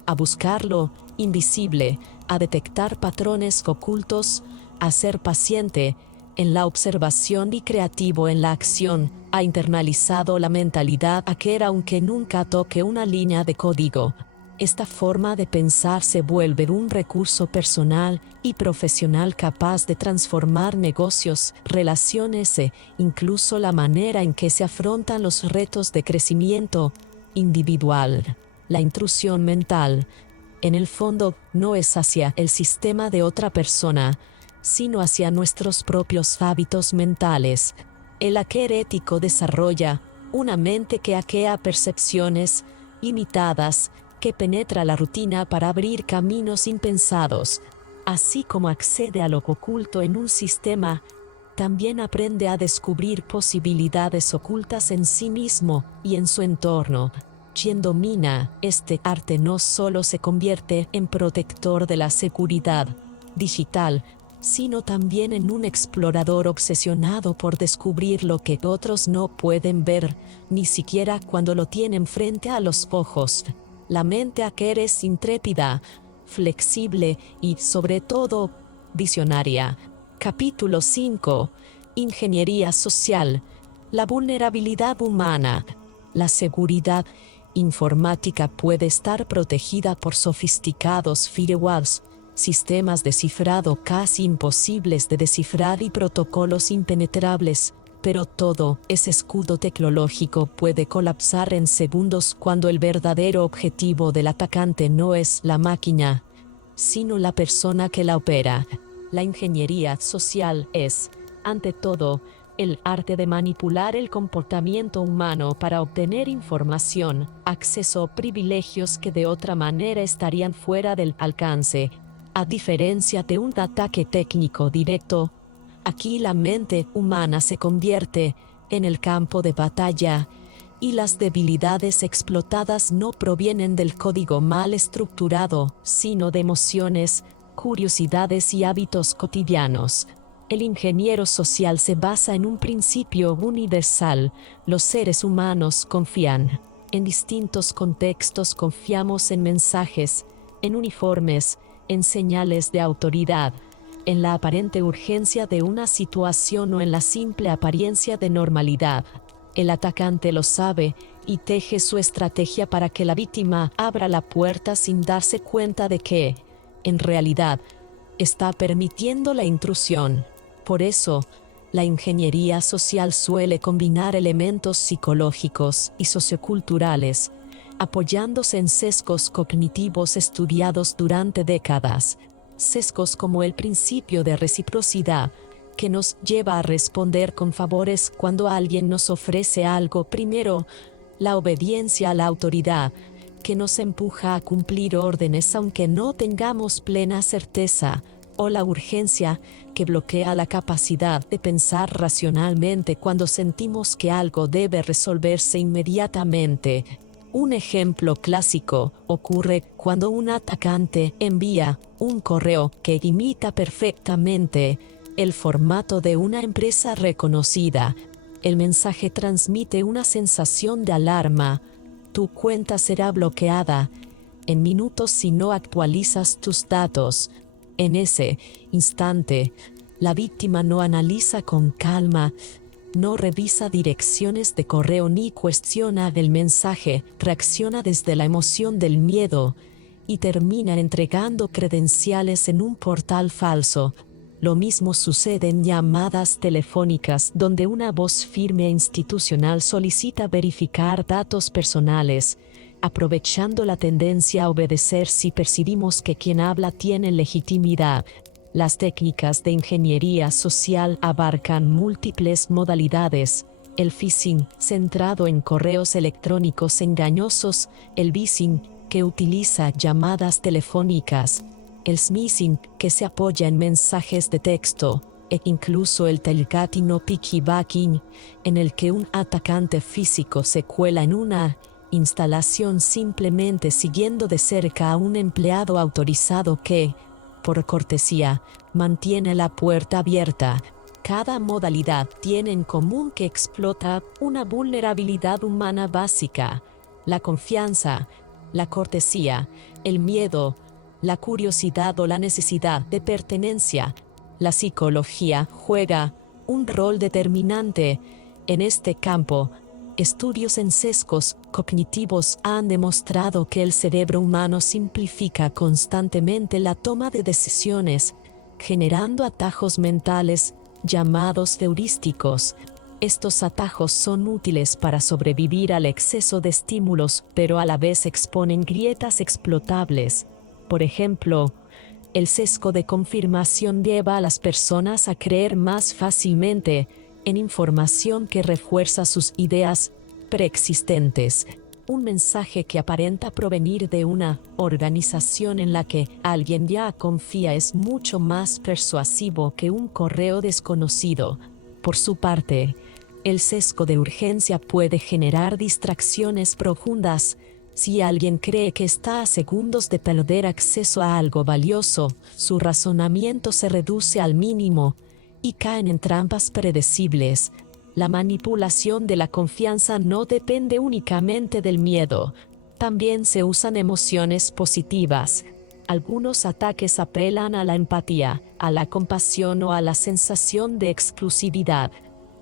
a buscar lo invisible, a detectar patrones ocultos, a ser paciente en la observación y creativo en la acción, ha internalizado la mentalidad hacker aunque nunca toque una línea de código. Esta forma de pensar se vuelve un recurso personal y profesional capaz de transformar negocios, relaciones e incluso la manera en que se afrontan los retos de crecimiento individual. La intrusión mental, en el fondo, no es hacia el sistema de otra persona, sino hacia nuestros propios hábitos mentales. El hacker ético desarrolla una mente que hackea percepciones limitadas, que penetra la rutina para abrir caminos impensados. Así como accede a lo oculto en un sistema, también aprende a descubrir posibilidades ocultas en sí mismo y en su entorno. Quien domina este arte no solo se convierte en protector de la seguridad digital, sino también en un explorador obsesionado por descubrir lo que otros no pueden ver, ni siquiera cuando lo tienen frente a los ojos. La mente hacker es intrépida, flexible y, sobre todo, visionaria. Capítulo 5. Ingeniería social. La vulnerabilidad humana. La seguridad informática puede estar protegida por sofisticados firewalls, sistemas de cifrado casi imposibles de descifrar y protocolos impenetrables, pero todo ese escudo tecnológico puede colapsar en segundos cuando el verdadero objetivo del atacante no es la máquina, sino la persona que la opera. La ingeniería social es, ante todo, el arte de manipular el comportamiento humano para obtener información, acceso o privilegios que de otra manera estarían fuera del alcance. A diferencia de un ataque técnico directo, aquí la mente humana se convierte en el campo de batalla, y las debilidades explotadas no provienen del código mal estructurado, sino de emociones, curiosidades y hábitos cotidianos. El ingeniero social se basa en un principio universal: los seres humanos confían. En distintos contextos confiamos en mensajes, en uniformes, en señales de autoridad, en la aparente urgencia de una situación o en la simple apariencia de normalidad. El atacante lo sabe y teje su estrategia para que la víctima abra la puerta sin darse cuenta de que, en realidad, está permitiendo la intrusión. Por eso, la ingeniería social suele combinar elementos psicológicos y socioculturales, apoyándose en sesgos cognitivos estudiados durante décadas. Sesgos como el principio de reciprocidad, que nos lleva a responder con favores cuando alguien nos ofrece algo primero; la obediencia a la autoridad, que nos empuja a cumplir órdenes aunque no tengamos plena certeza; o la urgencia, que bloquea la capacidad de pensar racionalmente cuando sentimos que algo debe resolverse inmediatamente. Un ejemplo clásico ocurre cuando un atacante envía un correo que imita perfectamente el formato de una empresa reconocida. El mensaje transmite una sensación de alarma. Tu cuenta será bloqueada en minutos si no actualizas tus datos. En ese instante, la víctima no analiza con calma, no revisa direcciones de correo ni cuestiona el mensaje, reacciona desde la emoción del miedo y termina entregando credenciales en un portal falso. Lo mismo sucede en llamadas telefónicas donde una voz firme e institucional solicita verificar datos personales, aprovechando la tendencia a obedecer si percibimos que quien habla tiene legitimidad. Las técnicas de ingeniería social abarcan múltiples modalidades: el phishing, centrado en correos electrónicos engañosos; el vishing, que utiliza llamadas telefónicas; el smishing, que se apoya en mensajes de texto; e incluso el targeting o piggybacking, en el que un atacante físico se cuela en una instalación simplemente siguiendo de cerca a un empleado autorizado que, por cortesía, mantiene la puerta abierta. Cada modalidad tiene en común que explota una vulnerabilidad humana básica: la confianza, la cortesía, el miedo, la curiosidad o la necesidad de pertenencia. La psicología juega un rol determinante en este campo. Estudios en sesgos cognitivos han demostrado que el cerebro humano simplifica constantemente la toma de decisiones, generando atajos mentales llamados heurísticos. Estos atajos son útiles para sobrevivir al exceso de estímulos, pero a la vez exponen grietas explotables. Por ejemplo, el sesgo de confirmación lleva a las personas a creer más fácilmente en información que refuerza sus ideas preexistentes. Un mensaje que aparenta provenir de una organización en la que alguien ya confía es mucho más persuasivo que un correo desconocido. Por su parte, el sesgo de urgencia puede generar distracciones profundas. Si alguien cree que está a segundos de perder acceso a algo valioso, su razonamiento se reduce al mínimo y caen en trampas predecibles. La manipulación de la confianza no depende únicamente del miedo. También se usan emociones positivas. Algunos ataques apelan a la empatía, a la compasión o a la sensación de exclusividad.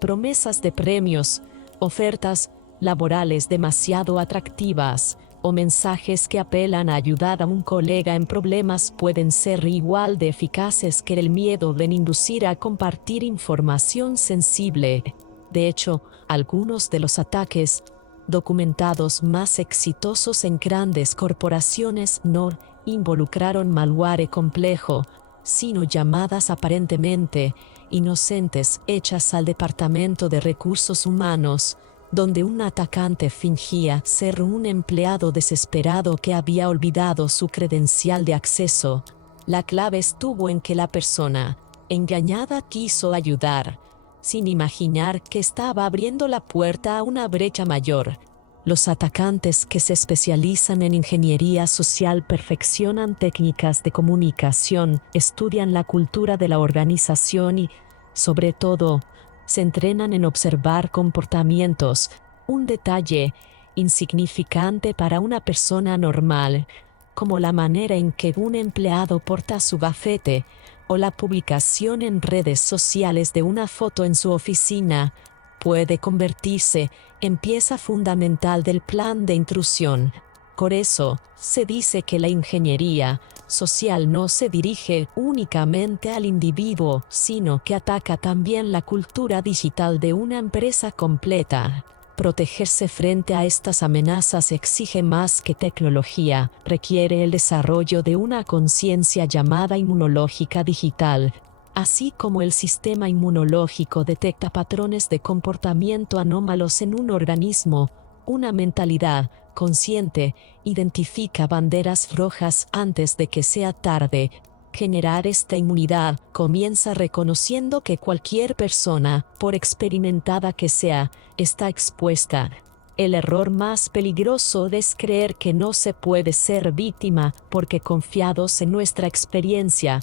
Promesas de premios, ofertas laborales demasiado atractivas o mensajes que apelan a ayudar a un colega en problemas pueden ser igual de eficaces que el miedo de inducir a compartir información sensible. De hecho, algunos de los ataques documentados más exitosos en grandes corporaciones no involucraron malware complejo, sino llamadas aparentemente inocentes hechas al Departamento de Recursos Humanos, donde un atacante fingía ser un empleado desesperado que había olvidado su credencial de acceso. La clave estuvo en que la persona engañada quiso ayudar, sin imaginar que estaba abriendo la puerta a una brecha mayor. Los atacantes que se especializan en ingeniería social perfeccionan técnicas de comunicación, estudian la cultura de la organización y, sobre todo, se entrenan en observar comportamientos. Un detalle insignificante para una persona normal, como la manera en que un empleado porta su gafete o la publicación en redes sociales de una foto en su oficina, puede convertirse en pieza fundamental del plan de intrusión. Por eso, se dice que la ingeniería social no se dirige únicamente al individuo, sino que ataca también la cultura digital de una empresa completa. Protegerse frente a estas amenazas exige más que tecnología, requiere el desarrollo de una conciencia llamada inmunológica digital. Así como el sistema inmunológico detecta patrones de comportamiento anómalos en un organismo, una mentalidad consciente identifica banderas rojas antes de que sea tarde. Generar esta inmunidad comienza reconociendo que cualquier persona, por experimentada que sea, está expuesta. El error más peligroso es creer que no se puede ser víctima porque confiados en nuestra experiencia,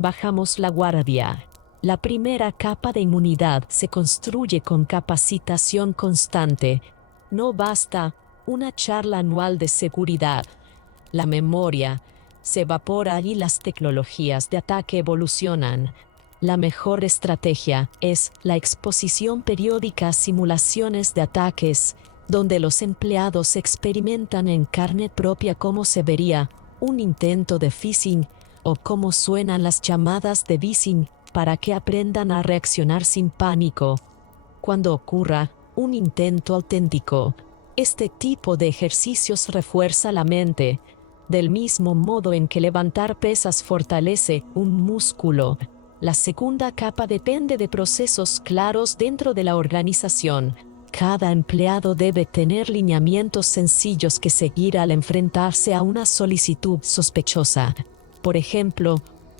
bajamos la guardia. La primera capa de inmunidad se construye con capacitación constante. No basta una charla anual de seguridad. La memoria se evapora y las tecnologías de ataque evolucionan. La mejor estrategia es la exposición periódica a simulaciones de ataques, donde los empleados experimentan en carne propia cómo se vería un intento de phishing o cómo suenan las llamadas de phishing para que aprendan a reaccionar sin pánico cuando ocurra un intento auténtico. Este tipo de ejercicios refuerza la mente, del mismo modo en que levantar pesas fortalece un músculo. La segunda capa depende de procesos claros dentro de la organización. Cada empleado debe tener lineamientos sencillos que seguir al enfrentarse a una solicitud sospechosa. Por ejemplo,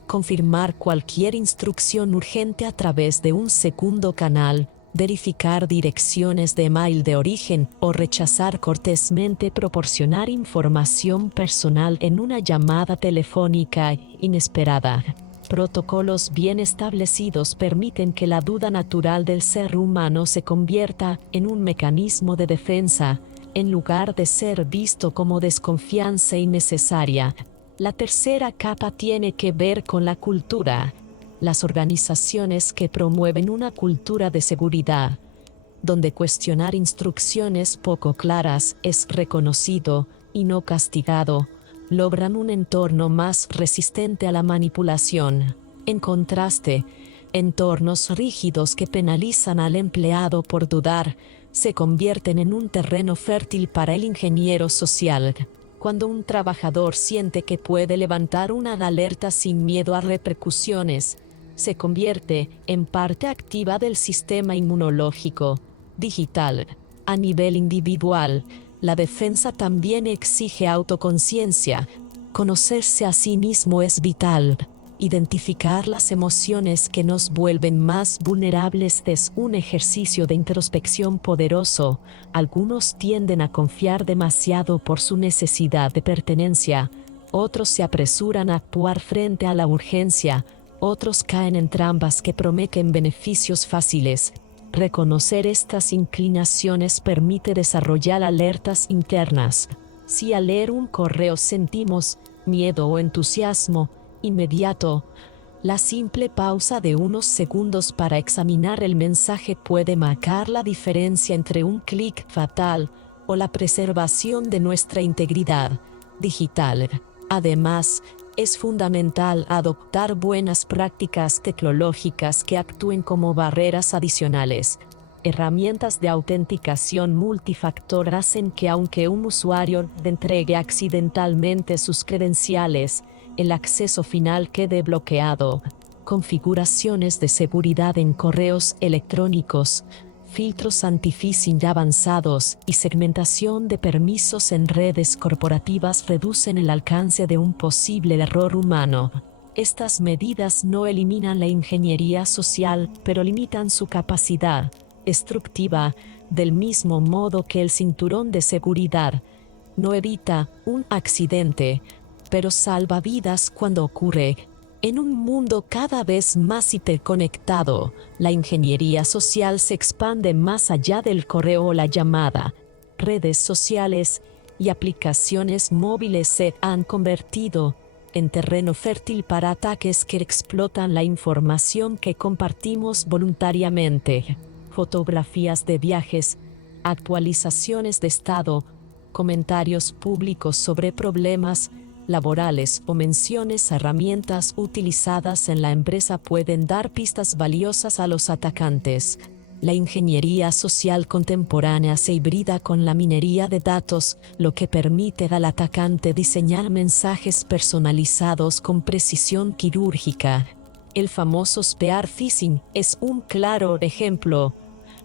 confirmar cualquier instrucción urgente a través de un segundo canal, verificar direcciones de email de origen o rechazar cortésmente proporcionar información personal en una llamada telefónica inesperada. Protocolos bien establecidos permiten que la duda natural del ser humano se convierta en un mecanismo de defensa, en lugar de ser visto como desconfianza innecesaria. La tercera capa tiene que ver con la cultura. Las organizaciones que promueven una cultura de seguridad, donde cuestionar instrucciones poco claras es reconocido y no castigado, logran un entorno más resistente a la manipulación. En contraste, entornos rígidos que penalizan al empleado por dudar se convierten en un terreno fértil para el ingeniero social. Cuando un trabajador siente que puede levantar una alerta sin miedo a repercusiones, se convierte en parte activa del sistema inmunológico digital. A nivel individual, la defensa también exige autoconciencia. Conocerse a sí mismo es vital. Identificar las emociones que nos vuelven más vulnerables es un ejercicio de introspección poderoso. Algunos tienden a confiar demasiado por su necesidad de pertenencia. Otros se apresuran a actuar frente a la urgencia. Otros caen en trampas que prometen beneficios fáciles. Reconocer estas inclinaciones permite desarrollar alertas internas. Si al leer un correo sentimos miedo o entusiasmo inmediato, la simple pausa de unos segundos para examinar el mensaje puede marcar la diferencia entre un clic fatal o la preservación de nuestra integridad digital. Además, es fundamental adoptar buenas prácticas tecnológicas que actúen como barreras adicionales. Herramientas de autenticación multifactor hacen que aunque un usuario entregue accidentalmente sus credenciales, el acceso final quede bloqueado. Configuraciones de seguridad en correos electrónicos, filtros anti-phishing avanzados y segmentación de permisos en redes corporativas reducen el alcance de un posible error humano. Estas medidas no eliminan la ingeniería social, pero limitan su capacidad destructiva, del mismo modo que el cinturón de seguridad no evita un accidente, pero salva vidas cuando ocurre. En un mundo cada vez más hiperconectado, la ingeniería social se expande más allá del correo o la llamada. Redes sociales y aplicaciones móviles se han convertido en terreno fértil para ataques que explotan la información que compartimos voluntariamente. Fotografías de viajes, actualizaciones de estado, comentarios públicos sobre problemas laborales o menciones a herramientas utilizadas en la empresa pueden dar pistas valiosas a los atacantes. La ingeniería social contemporánea se hibrida con la minería de datos, lo que permite al atacante diseñar mensajes personalizados con precisión quirúrgica. El famoso spear phishing es un claro ejemplo.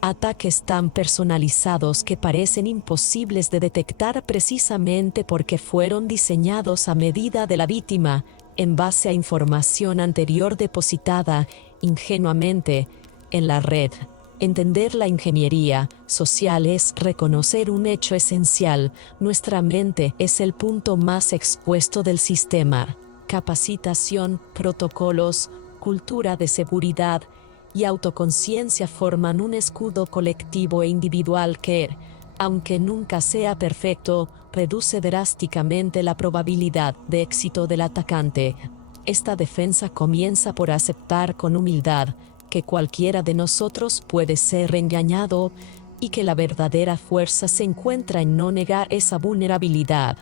Ataques tan personalizados que parecen imposibles de detectar precisamente porque fueron diseñados a medida de la víctima, en base a información anterior depositada ingenuamente en la red. Entender la ingeniería social es reconocer un hecho esencial: nuestra mente es el punto más expuesto del sistema. Capacitación, protocolos, cultura de seguridad y autoconciencia forman un escudo colectivo e individual que, aunque nunca sea perfecto, reduce drásticamente la probabilidad de éxito del atacante. Esta defensa comienza por aceptar con humildad que cualquiera de nosotros puede ser engañado y que la verdadera fuerza se encuentra en no negar esa vulnerabilidad,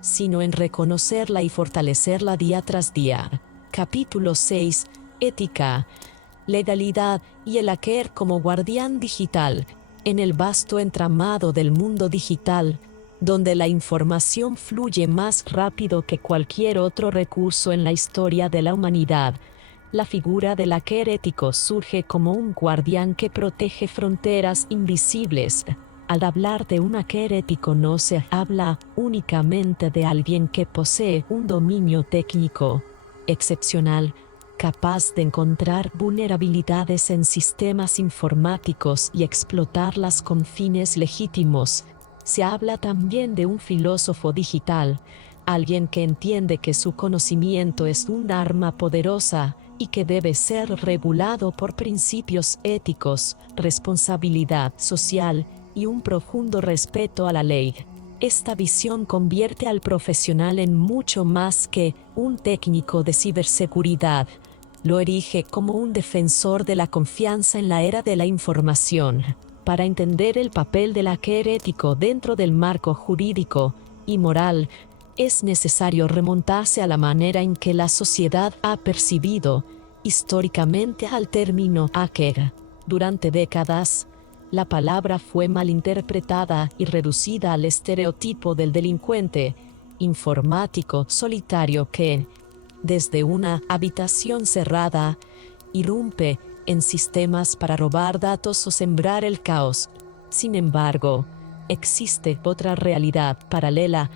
sino en reconocerla y fortalecerla día tras día. Capítulo 6. Ética, legalidad y el hacker como guardián digital. En el vasto entramado del mundo digital, donde la información fluye más rápido que cualquier otro recurso en la historia de la humanidad, la figura del hacker ético surge como un guardián que protege fronteras invisibles. Al hablar de un hacker ético no se habla únicamente de alguien que posee un dominio técnico excepcional, capaz de encontrar vulnerabilidades en sistemas informáticos y explotarlas con fines legítimos. Se habla también de un filósofo digital, alguien que entiende que su conocimiento es un arma poderosa y que debe ser regulado por principios éticos, responsabilidad social y un profundo respeto a la ley. Esta visión convierte al profesional en mucho más que un técnico de ciberseguridad. Lo erige como un defensor de la confianza en la era de la información. Para entender el papel del hacker ético dentro del marco jurídico y moral, es necesario remontarse a la manera en que la sociedad ha percibido históricamente al término hacker. Durante décadas, la palabra fue malinterpretada y reducida al estereotipo del delincuente informático solitario que, desde una habitación cerrada, irrumpe en sistemas para robar datos o sembrar el caos. Sin embargo, existe otra realidad paralela,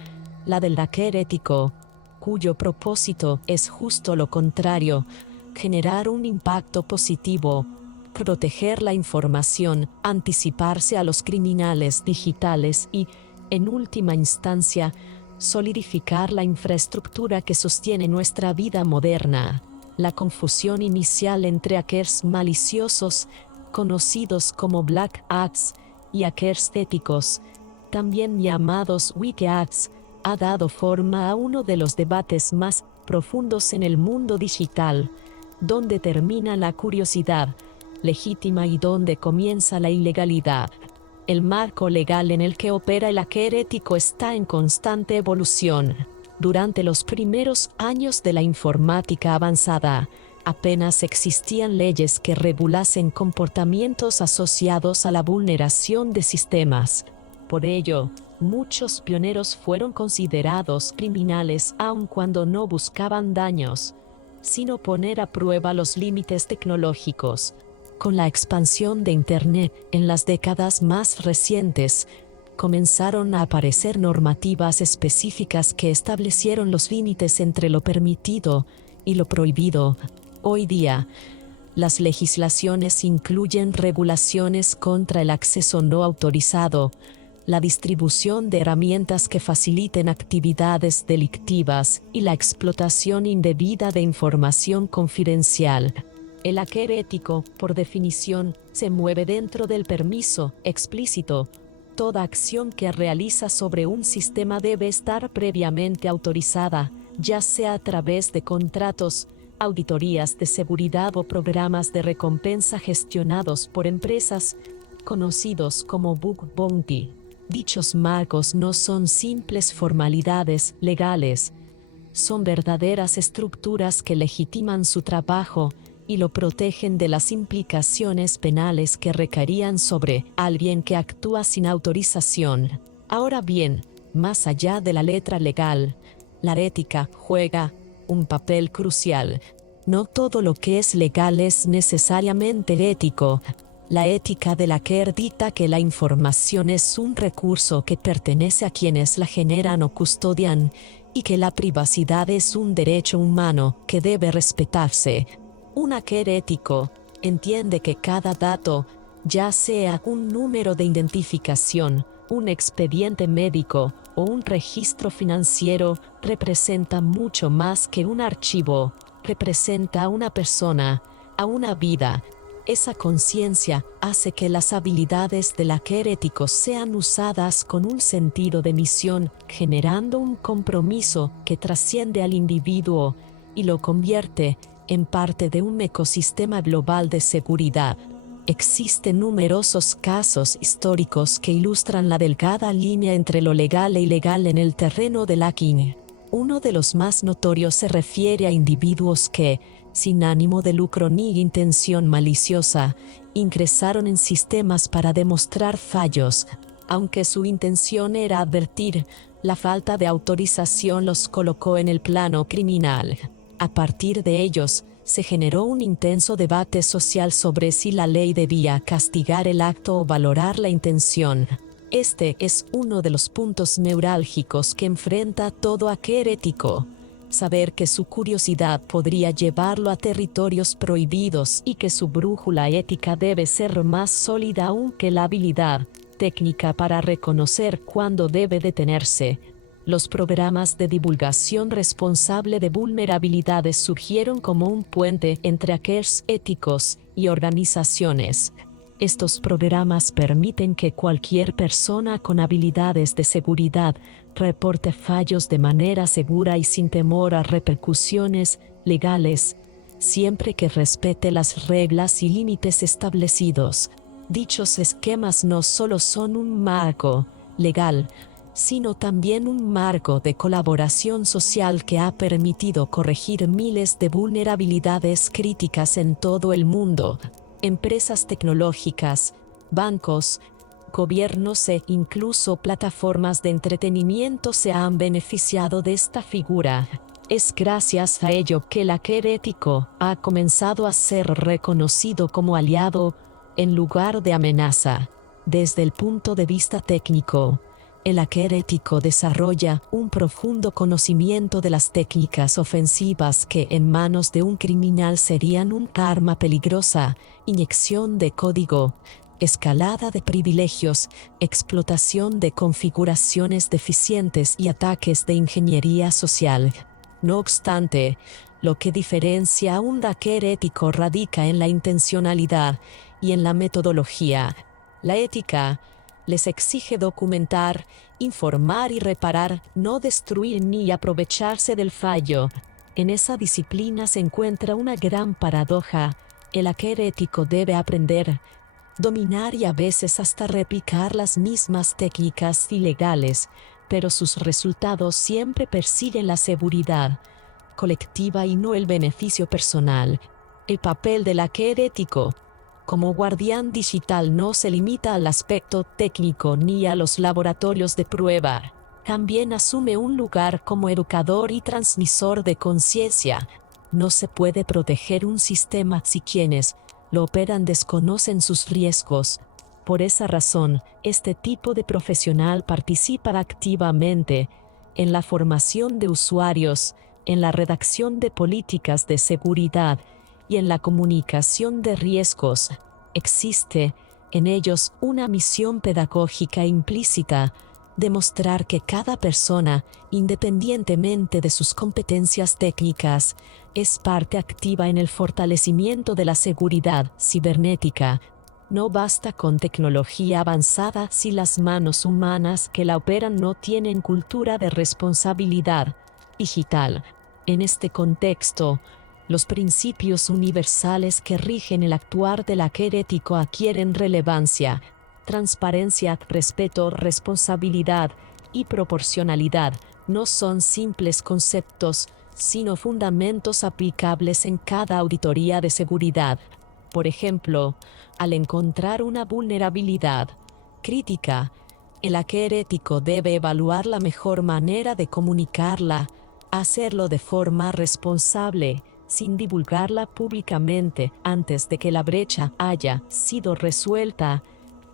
la del hacker ético, cuyo propósito es justo lo contrario: generar un impacto positivo, proteger la información, anticiparse a los criminales digitales y, en última instancia, solidificar la infraestructura que sostiene nuestra vida moderna. La confusión inicial entre hackers maliciosos, conocidos como Black Hats, y hackers éticos, también llamados White Hats, ha dado forma a uno de los debates más profundos en el mundo digital: ¿dónde termina la curiosidad legítima y dónde comienza la ilegalidad? El marco legal en el que opera el hacker ético está en constante evolución. Durante los primeros años de la informática avanzada, apenas existían leyes que regulasen comportamientos asociados a la vulneración de sistemas. Por ello, muchos pioneros fueron considerados criminales aun cuando no buscaban daños, sino poner a prueba los límites tecnológicos. Con la expansión de Internet en las décadas más recientes, comenzaron a aparecer normativas específicas que establecieron los límites entre lo permitido y lo prohibido. Hoy día, las legislaciones incluyen regulaciones contra el acceso no autorizado, la distribución de herramientas que faciliten actividades delictivas y la explotación indebida de información confidencial. El hacker ético, por definición, se mueve dentro del permiso explícito. Toda acción que realiza sobre un sistema debe estar previamente autorizada, ya sea a través de contratos, auditorías de seguridad o programas de recompensa gestionados por empresas conocidos como bug bounty. Dichos marcos no son simples formalidades legales, son verdaderas estructuras que legitiman su trabajo y lo protegen de las implicaciones penales que recaerían sobre alguien que actúa sin autorización. Ahora bien, más allá de la letra legal, la ética juega un papel crucial. No todo lo que es legal es necesariamente ético. La ética del hacker dicta que la información es un recurso que pertenece a quienes la generan o custodian, y que la privacidad es un derecho humano que debe respetarse. Un hacker ético entiende que cada dato, ya sea un número de identificación, un expediente médico o un registro financiero, representa mucho más que un archivo, representa a una persona, a una vida. Esa conciencia hace que las habilidades del hacker ético sean usadas con un sentido de misión, generando un compromiso que trasciende al individuo y lo convierte en parte de un ecosistema global de seguridad. Existen numerosos casos históricos que ilustran la delgada línea entre lo legal e ilegal en el terreno del hacking. Uno de los más notorios se refiere a individuos que, sin ánimo de lucro ni intención maliciosa, ingresaron en sistemas para demostrar fallos. Aunque su intención era advertir, la falta de autorización los colocó en el plano criminal. A partir de ellos, se generó un intenso debate social sobre si la ley debía castigar el acto o valorar la intención. Este es uno de los puntos neurálgicos que enfrenta todo hacker ético. Saber que su curiosidad podría llevarlo a territorios prohibidos y que su brújula ética debe ser más sólida aún que la habilidad técnica para reconocer cuándo debe detenerse. Los programas de divulgación responsable de vulnerabilidades surgieron como un puente entre hackers éticos y organizaciones. Estos programas permiten que cualquier persona con habilidades de seguridad reporte fallos de manera segura y sin temor a repercusiones legales, siempre que respete las reglas y límites establecidos. Dichos esquemas no solo son un marco legal, sino también un marco de colaboración social que ha permitido corregir miles de vulnerabilidades críticas en todo el mundo. Empresas tecnológicas, bancos, gobiernos e incluso plataformas de entretenimiento se han beneficiado de esta figura. Es gracias a ello que el hacker ético ha comenzado a ser reconocido como aliado en lugar de amenaza. Desde el punto de vista técnico, el hacker ético desarrolla un profundo conocimiento de las técnicas ofensivas que en manos de un criminal serían un arma peligrosa, inyección de código, escalada de privilegios, explotación de configuraciones deficientes y ataques de ingeniería social. No obstante, lo que diferencia a un hacker ético radica en la intencionalidad y en la metodología. La ética les exige documentar, informar y reparar, no destruir ni aprovecharse del fallo. En esa disciplina se encuentra una gran paradoja. El hacker ético debe aprender, dominar y a veces hasta replicar las mismas técnicas ilegales, pero sus resultados siempre persiguen la seguridad colectiva y no el beneficio personal. El papel del hacker ético como guardián digital no se limita al aspecto técnico ni a los laboratorios de prueba. También asume un lugar como educador y transmisor de conciencia. No se puede proteger un sistema si quienes lo operan desconocen sus riesgos. Por esa razón, este tipo de profesional participa activamente en la formación de usuarios, en la redacción de políticas de seguridad y en la comunicación de riesgos. Existe en ellos una misión pedagógica implícita, demostrar que cada persona, independientemente de sus competencias técnicas, es parte activa en el fortalecimiento de la seguridad cibernética. No basta con tecnología avanzada si las manos humanas que la operan no tienen cultura de responsabilidad digital. En este contexto, los principios universales que rigen el actuar del hacker ético adquieren relevancia: transparencia, respeto, responsabilidad y proporcionalidad. No son simples conceptos, sino fundamentos aplicables en cada auditoría de seguridad. Por ejemplo, al encontrar una vulnerabilidad crítica, el hacker ético debe evaluar la mejor manera de comunicarla, hacerlo de forma responsable, sin divulgarla públicamente antes de que la brecha haya sido resuelta,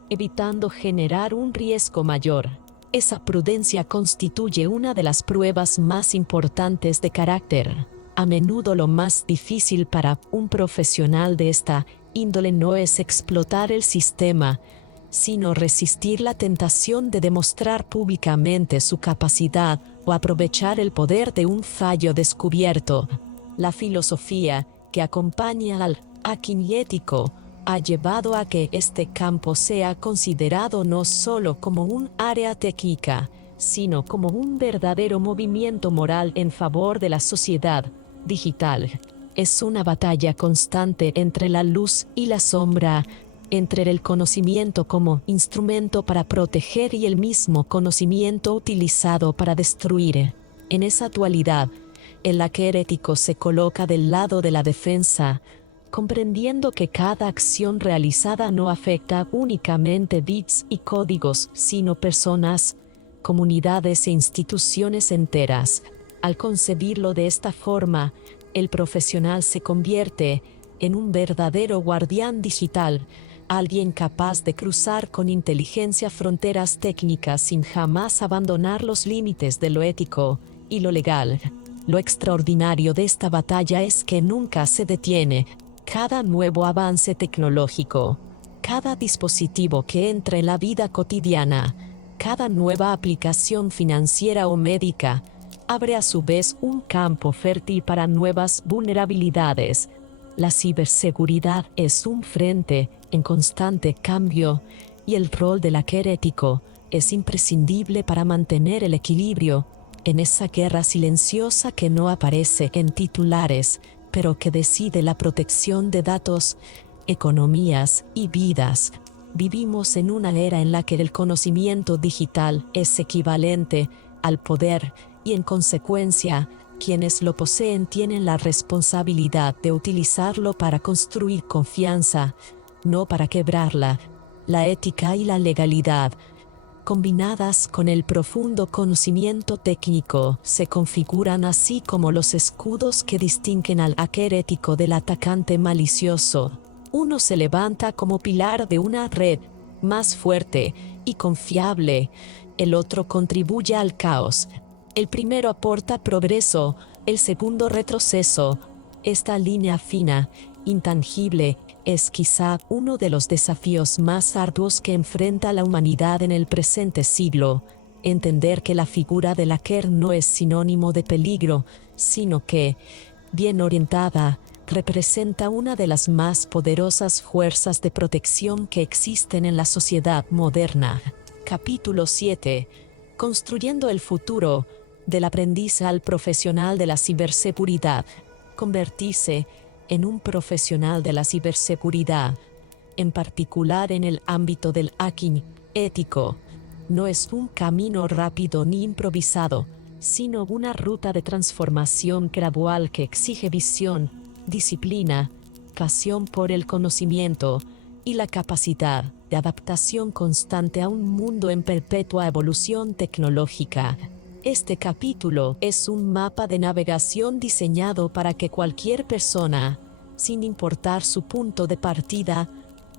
evitando generar un riesgo mayor. Esa prudencia constituye una de las pruebas más importantes de carácter. A menudo lo más difícil para un profesional de esta índole no es explotar el sistema, sino resistir la tentación de demostrar públicamente su capacidad o aprovechar el poder de un fallo descubierto. La filosofía que acompaña al hacking ético ha llevado a que este campo sea considerado no solo como un área técnica, sino como un verdadero movimiento moral en favor de la sociedad digital. Es una batalla constante entre la luz y la sombra, entre el conocimiento como instrumento para proteger y el mismo conocimiento utilizado para destruir. En esa dualidad, el hacker ético se coloca del lado de la defensa, comprendiendo que cada acción realizada no afecta únicamente bits y códigos, sino personas, comunidades e instituciones enteras. Al concebirlo de esta forma, el profesional se convierte en un verdadero guardián digital, alguien capaz de cruzar con inteligencia fronteras técnicas sin jamás abandonar los límites de lo ético y lo legal. Lo extraordinario de esta batalla es que nunca se detiene. Cada nuevo avance tecnológico, cada dispositivo que entra en la vida cotidiana, cada nueva aplicación financiera o médica, abre a su vez un campo fértil para nuevas vulnerabilidades. La ciberseguridad es un frente en constante cambio y el rol del hacker ético es imprescindible para mantener el equilibrio en esa guerra silenciosa que no aparece en titulares, pero que decide la protección de datos, economías y vidas. Vivimos en una era en la que el conocimiento digital es equivalente al poder y en consecuencia, quienes lo poseen tienen la responsabilidad de utilizarlo para construir confianza, no para quebrarla. La ética y la legalidad, combinadas con el profundo conocimiento técnico, se configuran así como los escudos que distinguen al hacker ético del atacante malicioso. Uno se levanta como pilar de una red más fuerte y confiable, el otro contribuye al caos. El primero aporta progreso, el segundo retroceso. Esta línea fina, intangible, es quizá uno de los desafíos más arduos que enfrenta la humanidad en el presente siglo. Entender que la figura del hacker no es sinónimo de peligro, sino que, bien orientada, representa una de las más poderosas fuerzas de protección que existen en la sociedad moderna. Capítulo 7. Construyendo el futuro, del aprendiz al profesional de la ciberseguridad. Convertirse en un profesional de la ciberseguridad, en particular en el ámbito del hacking ético, no es un camino rápido ni improvisado, sino una ruta de transformación gradual que exige visión, disciplina, pasión por el conocimiento y la capacidad de adaptación constante a un mundo en perpetua evolución tecnológica. Este capítulo es un mapa de navegación diseñado para que cualquier persona, sin importar su punto de partida,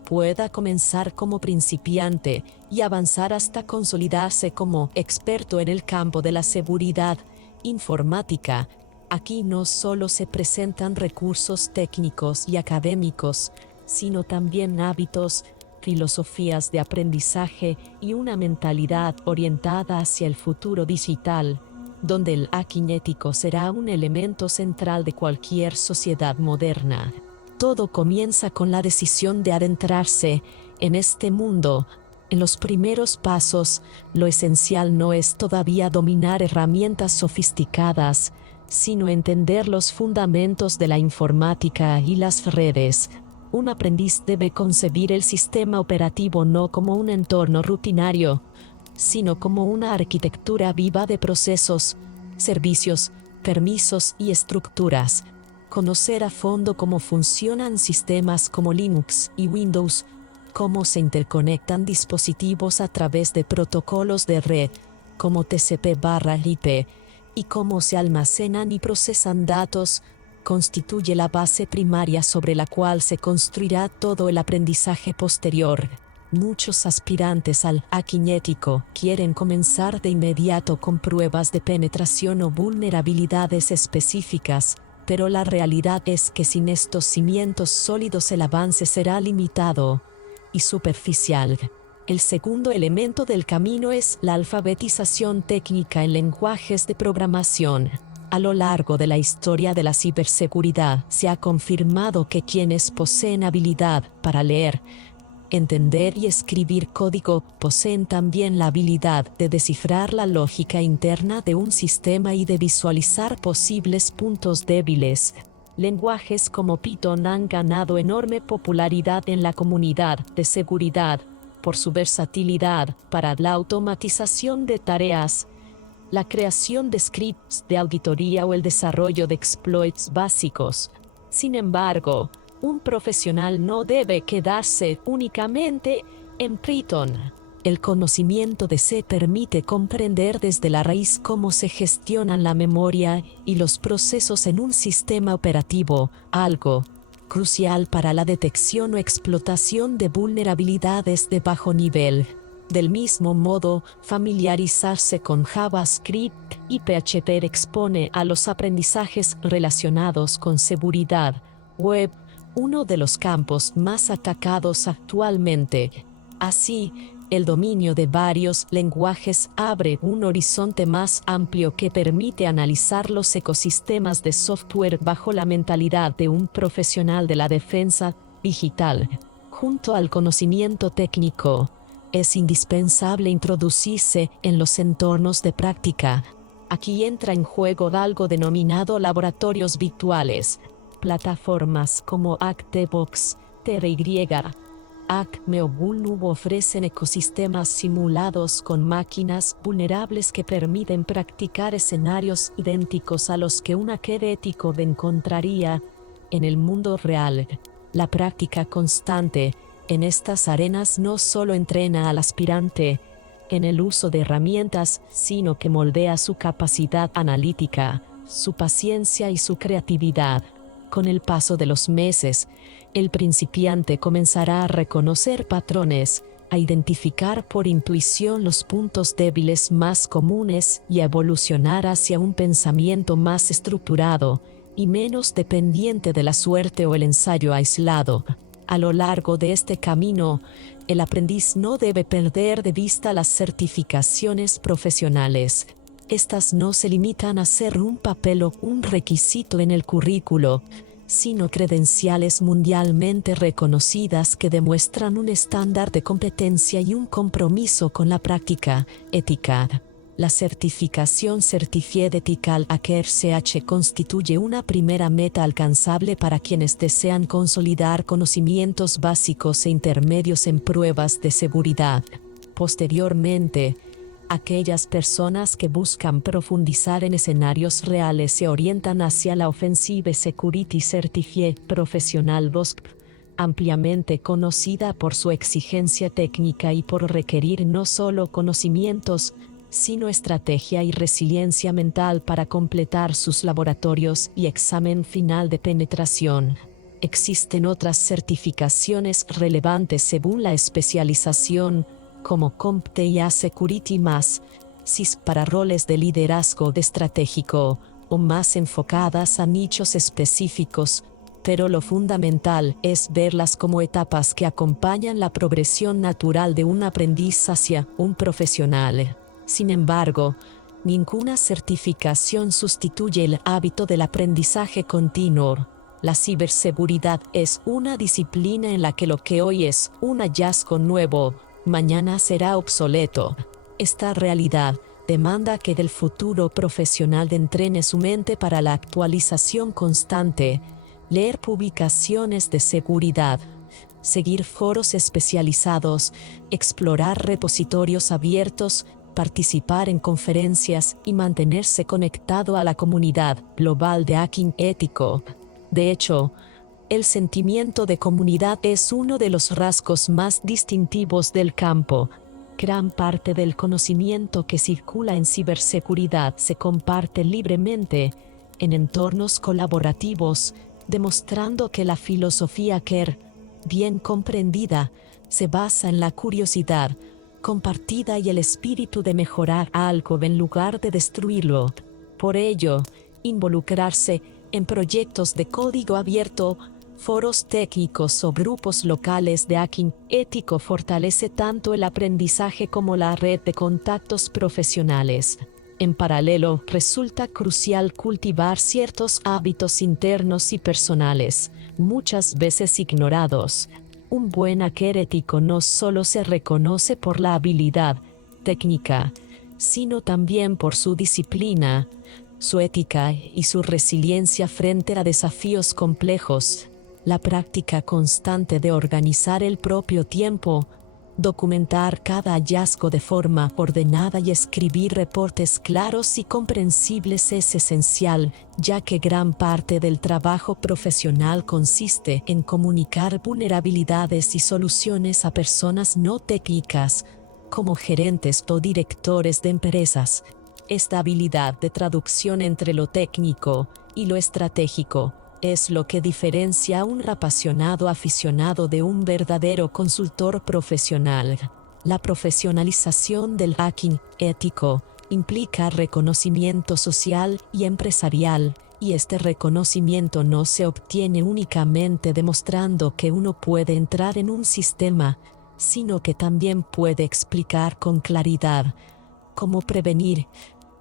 pueda comenzar como principiante y avanzar hasta consolidarse como experto en el campo de la seguridad informática. Aquí no solo se presentan recursos técnicos y académicos, sino también hábitos, filosofías de aprendizaje y una mentalidad orientada hacia el futuro digital, donde el hacking ético será un elemento central de cualquier sociedad moderna. Todo comienza con la decisión de adentrarse en este mundo. En los primeros pasos, lo esencial no es todavía dominar herramientas sofisticadas, sino entender los fundamentos de la informática y las redes. Un aprendiz debe concebir el sistema operativo no como un entorno rutinario, sino como una arquitectura viva de procesos, servicios, permisos y estructuras. Conocer a fondo cómo funcionan sistemas como Linux y Windows, cómo se interconectan dispositivos a través de protocolos de red, como TCP/IP, y cómo se almacenan y procesan datos, constituye la base primaria sobre la cual se construirá todo el aprendizaje posterior. Muchos aspirantes al akinético quieren comenzar de inmediato con pruebas de penetración o vulnerabilidades específicas, pero la realidad es que sin estos cimientos sólidos el avance será limitado y superficial. El segundo elemento del camino es la alfabetización técnica en lenguajes de programación. A lo largo de la historia de la ciberseguridad se ha confirmado que quienes poseen habilidad para leer, entender y escribir código poseen también la habilidad de descifrar la lógica interna de un sistema y de visualizar posibles puntos débiles. Lenguajes como Python han ganado enorme popularidad en la comunidad de seguridad por su versatilidad para la automatización de tareas, la creación de scripts de auditoría o el desarrollo de exploits básicos. Sin embargo, un profesional no debe quedarse únicamente en Python. El conocimiento de C permite comprender desde la raíz cómo se gestionan la memoria y los procesos en un sistema operativo, algo crucial para la detección o explotación de vulnerabilidades de bajo nivel. Del mismo modo, familiarizarse con JavaScript y PHP expone a los aprendizajes relacionados con seguridad web, uno de los campos más atacados actualmente. Así, el dominio de varios lenguajes abre un horizonte más amplio que permite analizar los ecosistemas de software bajo la mentalidad de un profesional de la defensa digital. Junto al conocimiento técnico, es indispensable introducirse en los entornos de práctica. Aquí entra en juego algo denominado laboratorios virtuales. Plataformas como Hackthebox, TRY, Acme o Bullnoob ofrecen ecosistemas simulados con máquinas vulnerables que permiten practicar escenarios idénticos a los que un hacker ético encontraría en el mundo real. La práctica constante en estas arenas no solo entrena al aspirante en el uso de herramientas, sino que moldea su capacidad analítica, su paciencia y su creatividad. Con el paso de los meses, el principiante comenzará a reconocer patrones, a identificar por intuición los puntos débiles más comunes y a evolucionar hacia un pensamiento más estructurado y menos dependiente de la suerte o el ensayo aislado. A lo largo de este camino, el aprendiz no debe perder de vista las certificaciones profesionales. Estas no se limitan a ser un papel o un requisito en el currículo, sino credenciales mundialmente reconocidas que demuestran un estándar de competencia y un compromiso con la práctica ética. La certificación Certified Ethical Hacker CH constituye una primera meta alcanzable para quienes desean consolidar conocimientos básicos e intermedios en pruebas de seguridad. Posteriormente, aquellas personas que buscan profundizar en escenarios reales se orientan hacia la Offensive Security Certified Professional WOSP, ampliamente conocida por su exigencia técnica y por requerir no solo conocimientos, sino estrategia y resiliencia mental para completar sus laboratorios y examen final de penetración. Existen otras certificaciones relevantes según la especialización, como CompTIA Security más, CIS para roles de liderazgo estratégico, o más enfocadas a nichos específicos, pero lo fundamental es verlas como etapas que acompañan la progresión natural de un aprendiz hacia un profesional. Sin embargo, ninguna certificación sustituye el hábito del aprendizaje continuo. La ciberseguridad es una disciplina en la que lo que hoy es un hallazgo nuevo, mañana será obsoleto. Esta realidad demanda que del futuro profesional entrene su mente para la actualización constante, leer publicaciones de seguridad, seguir foros especializados, explorar repositorios abiertos, participar en conferencias y mantenerse conectado a la comunidad global de hacking ético. De hecho, el sentimiento de comunidad es uno de los rasgos más distintivos del campo. Gran parte del conocimiento que circula en ciberseguridad se comparte libremente en entornos colaborativos, demostrando que la filosofía hacker, bien comprendida, Se basa en la curiosidad compartida y el espíritu de mejorar algo en lugar de destruirlo. Por ello, involucrarse en proyectos de código abierto, foros técnicos o grupos locales de hacking ético fortalece tanto el aprendizaje como la red de contactos profesionales. En paralelo, resulta crucial cultivar ciertos hábitos internos y personales, muchas veces ignorados. Un buen hacker ético no solo se reconoce por la habilidad técnica, sino también por su disciplina, su ética y su resiliencia frente a desafíos complejos. La práctica constante de organizar el propio tiempo, documentar cada hallazgo de forma ordenada y escribir reportes claros y comprensibles es esencial, ya que gran parte del trabajo profesional consiste en comunicar vulnerabilidades y soluciones a personas no técnicas, como gerentes o directores de empresas. Esta habilidad de traducción entre lo técnico y lo estratégico es lo que diferencia a un apasionado aficionado de un verdadero consultor profesional. La profesionalización del hacking ético implica reconocimiento social y empresarial, y este reconocimiento no se obtiene únicamente demostrando que uno puede entrar en un sistema, sino que también puede explicar con claridad cómo prevenir,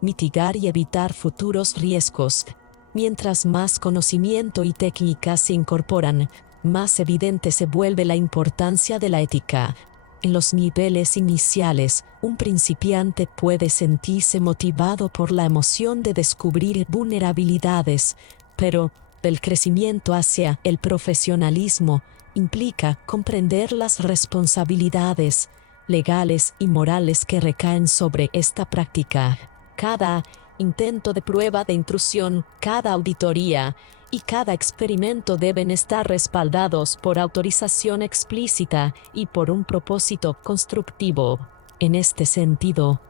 mitigar y evitar futuros riesgos. Mientras más conocimiento y técnica se incorporan, más evidente se vuelve la importancia de la ética. En los niveles iniciales, un principiante puede sentirse motivado por la emoción de descubrir vulnerabilidades, pero el crecimiento hacia el profesionalismo implica comprender las responsabilidades legales y morales que recaen sobre esta práctica. Cada intento de prueba de intrusión, cada auditoría y cada experimento deben estar respaldados por autorización explícita y por un propósito constructivo. En este sentido,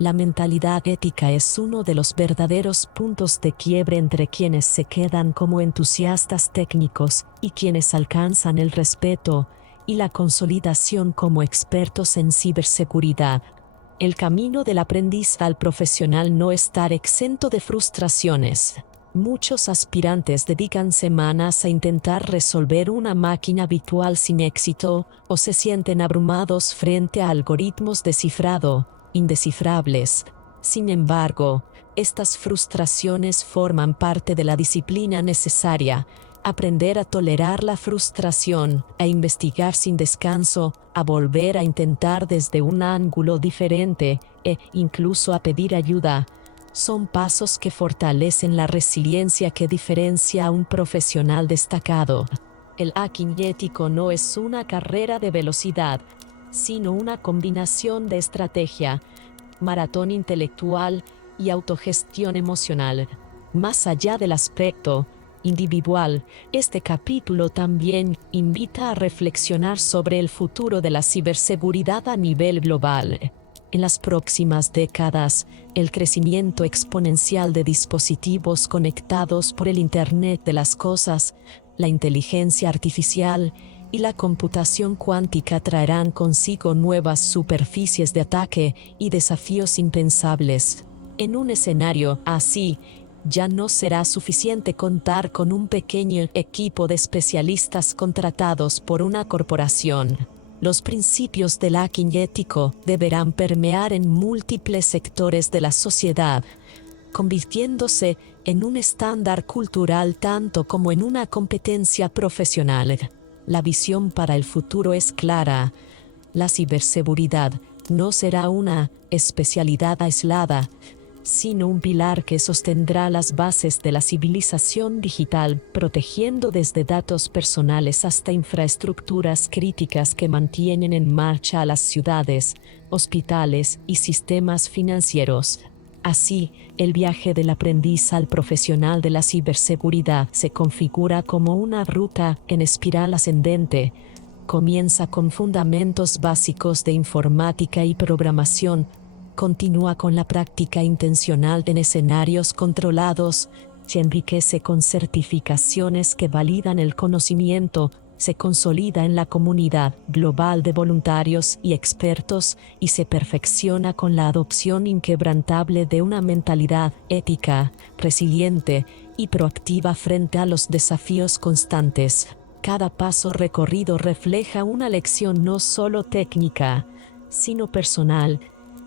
la mentalidad ética es uno de los verdaderos puntos de quiebre entre quienes se quedan como entusiastas técnicos y quienes alcanzan el respeto y la consolidación como expertos en ciberseguridad. El camino del aprendiz al profesional no está exento de frustraciones. Muchos aspirantes dedican semanas a intentar resolver una máquina virtual sin éxito o se sienten abrumados frente a algoritmos de cifrado indescifrables. Sin embargo, estas frustraciones forman parte de la disciplina necesaria. Aprender a tolerar la frustración, a investigar sin descanso, a volver a intentar desde un ángulo diferente e incluso a pedir ayuda, son pasos que fortalecen la resiliencia que diferencia a un profesional destacado. El hacking ético no es una carrera de velocidad, sino una combinación de estrategia, maratón intelectual y autogestión emocional. Más allá del aspecto individual, este capítulo también invita a reflexionar sobre el futuro de la ciberseguridad a nivel global. En las próximas décadas, el crecimiento exponencial de dispositivos conectados por el Internet de las Cosas, la inteligencia artificial y la computación cuántica traerán consigo nuevas superficies de ataque y desafíos impensables. En un escenario así, ya no será suficiente contar con un pequeño equipo de especialistas contratados por una corporación. Los principios del hacking ético deberán permear en múltiples sectores de la sociedad, convirtiéndose en un estándar cultural tanto como en una competencia profesional. La visión para el futuro es clara. La ciberseguridad no será una especialidad aislada, sino un pilar que sostendrá las bases de la civilización digital, protegiendo desde datos personales hasta infraestructuras críticas que mantienen en marcha a las ciudades, hospitales y sistemas financieros. Así, el viaje del aprendiz al profesional de la ciberseguridad se configura como una ruta en espiral ascendente. Comienza con fundamentos básicos de informática y programación, continúa con la práctica intencional en escenarios controlados, se enriquece con certificaciones que validan el conocimiento se consolida en la comunidad global de voluntarios y expertos y se perfecciona con la adopción inquebrantable de una mentalidad ética, resiliente y proactiva frente a los desafíos constantes. Cada paso recorrido refleja una lección no solo técnica, sino personal,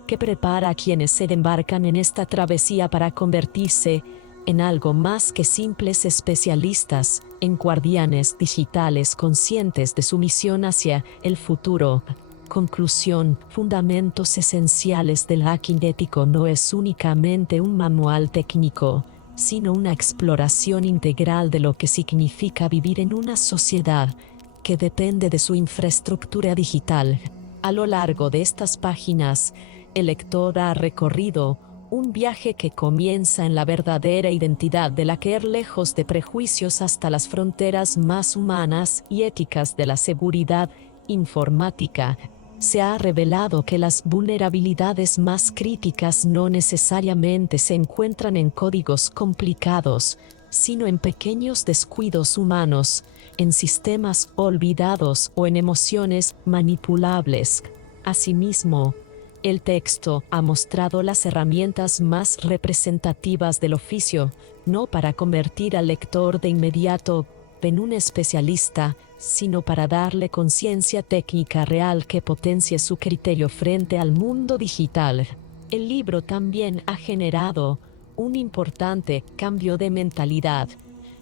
que prepara a quienes se embarcan en esta travesía para convertirse en algo más que simples especialistas, en guardianes digitales conscientes de su misión hacia el futuro. Conclusión: Fundamentos esenciales del hacking ético no es únicamente un manual técnico, sino una exploración integral de lo que significa vivir en una sociedad que depende de su infraestructura digital. A lo largo de estas páginas, el lector ha recorrido un viaje que comienza en la verdadera identidad del hacker, lejos de prejuicios, hasta las fronteras más humanas y éticas de la seguridad informática. Se ha revelado que las vulnerabilidades más críticas no necesariamente se encuentran en códigos complicados, sino en pequeños descuidos humanos, en sistemas olvidados o en emociones manipulables. Asimismo, el texto ha mostrado las herramientas más representativas del oficio, no para convertir al lector de inmediato en un especialista, sino para darle conciencia técnica real que potencie su criterio frente al mundo digital. El libro también ha generado un importante cambio de mentalidad.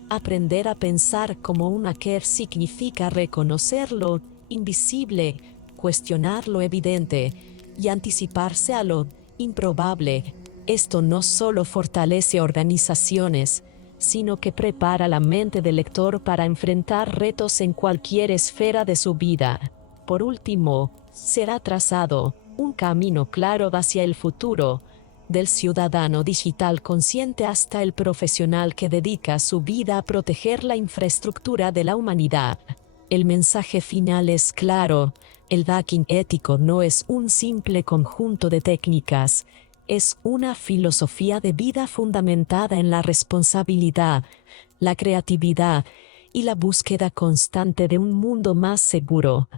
Aprender a pensar como un hacker significa reconocer lo invisible, cuestionar lo evidente y anticiparse a lo improbable. Esto no solo fortalece organizaciones, sino que prepara la mente del lector para enfrentar retos en cualquier esfera de su vida. Por último, será trazado un camino claro hacia el futuro, del ciudadano digital consciente hasta el profesional que dedica su vida a proteger la infraestructura de la humanidad. El mensaje final es claro: el hacking ético no es un simple conjunto de técnicas, es una filosofía de vida fundamentada en la responsabilidad, la creatividad y la búsqueda constante de un mundo más seguro.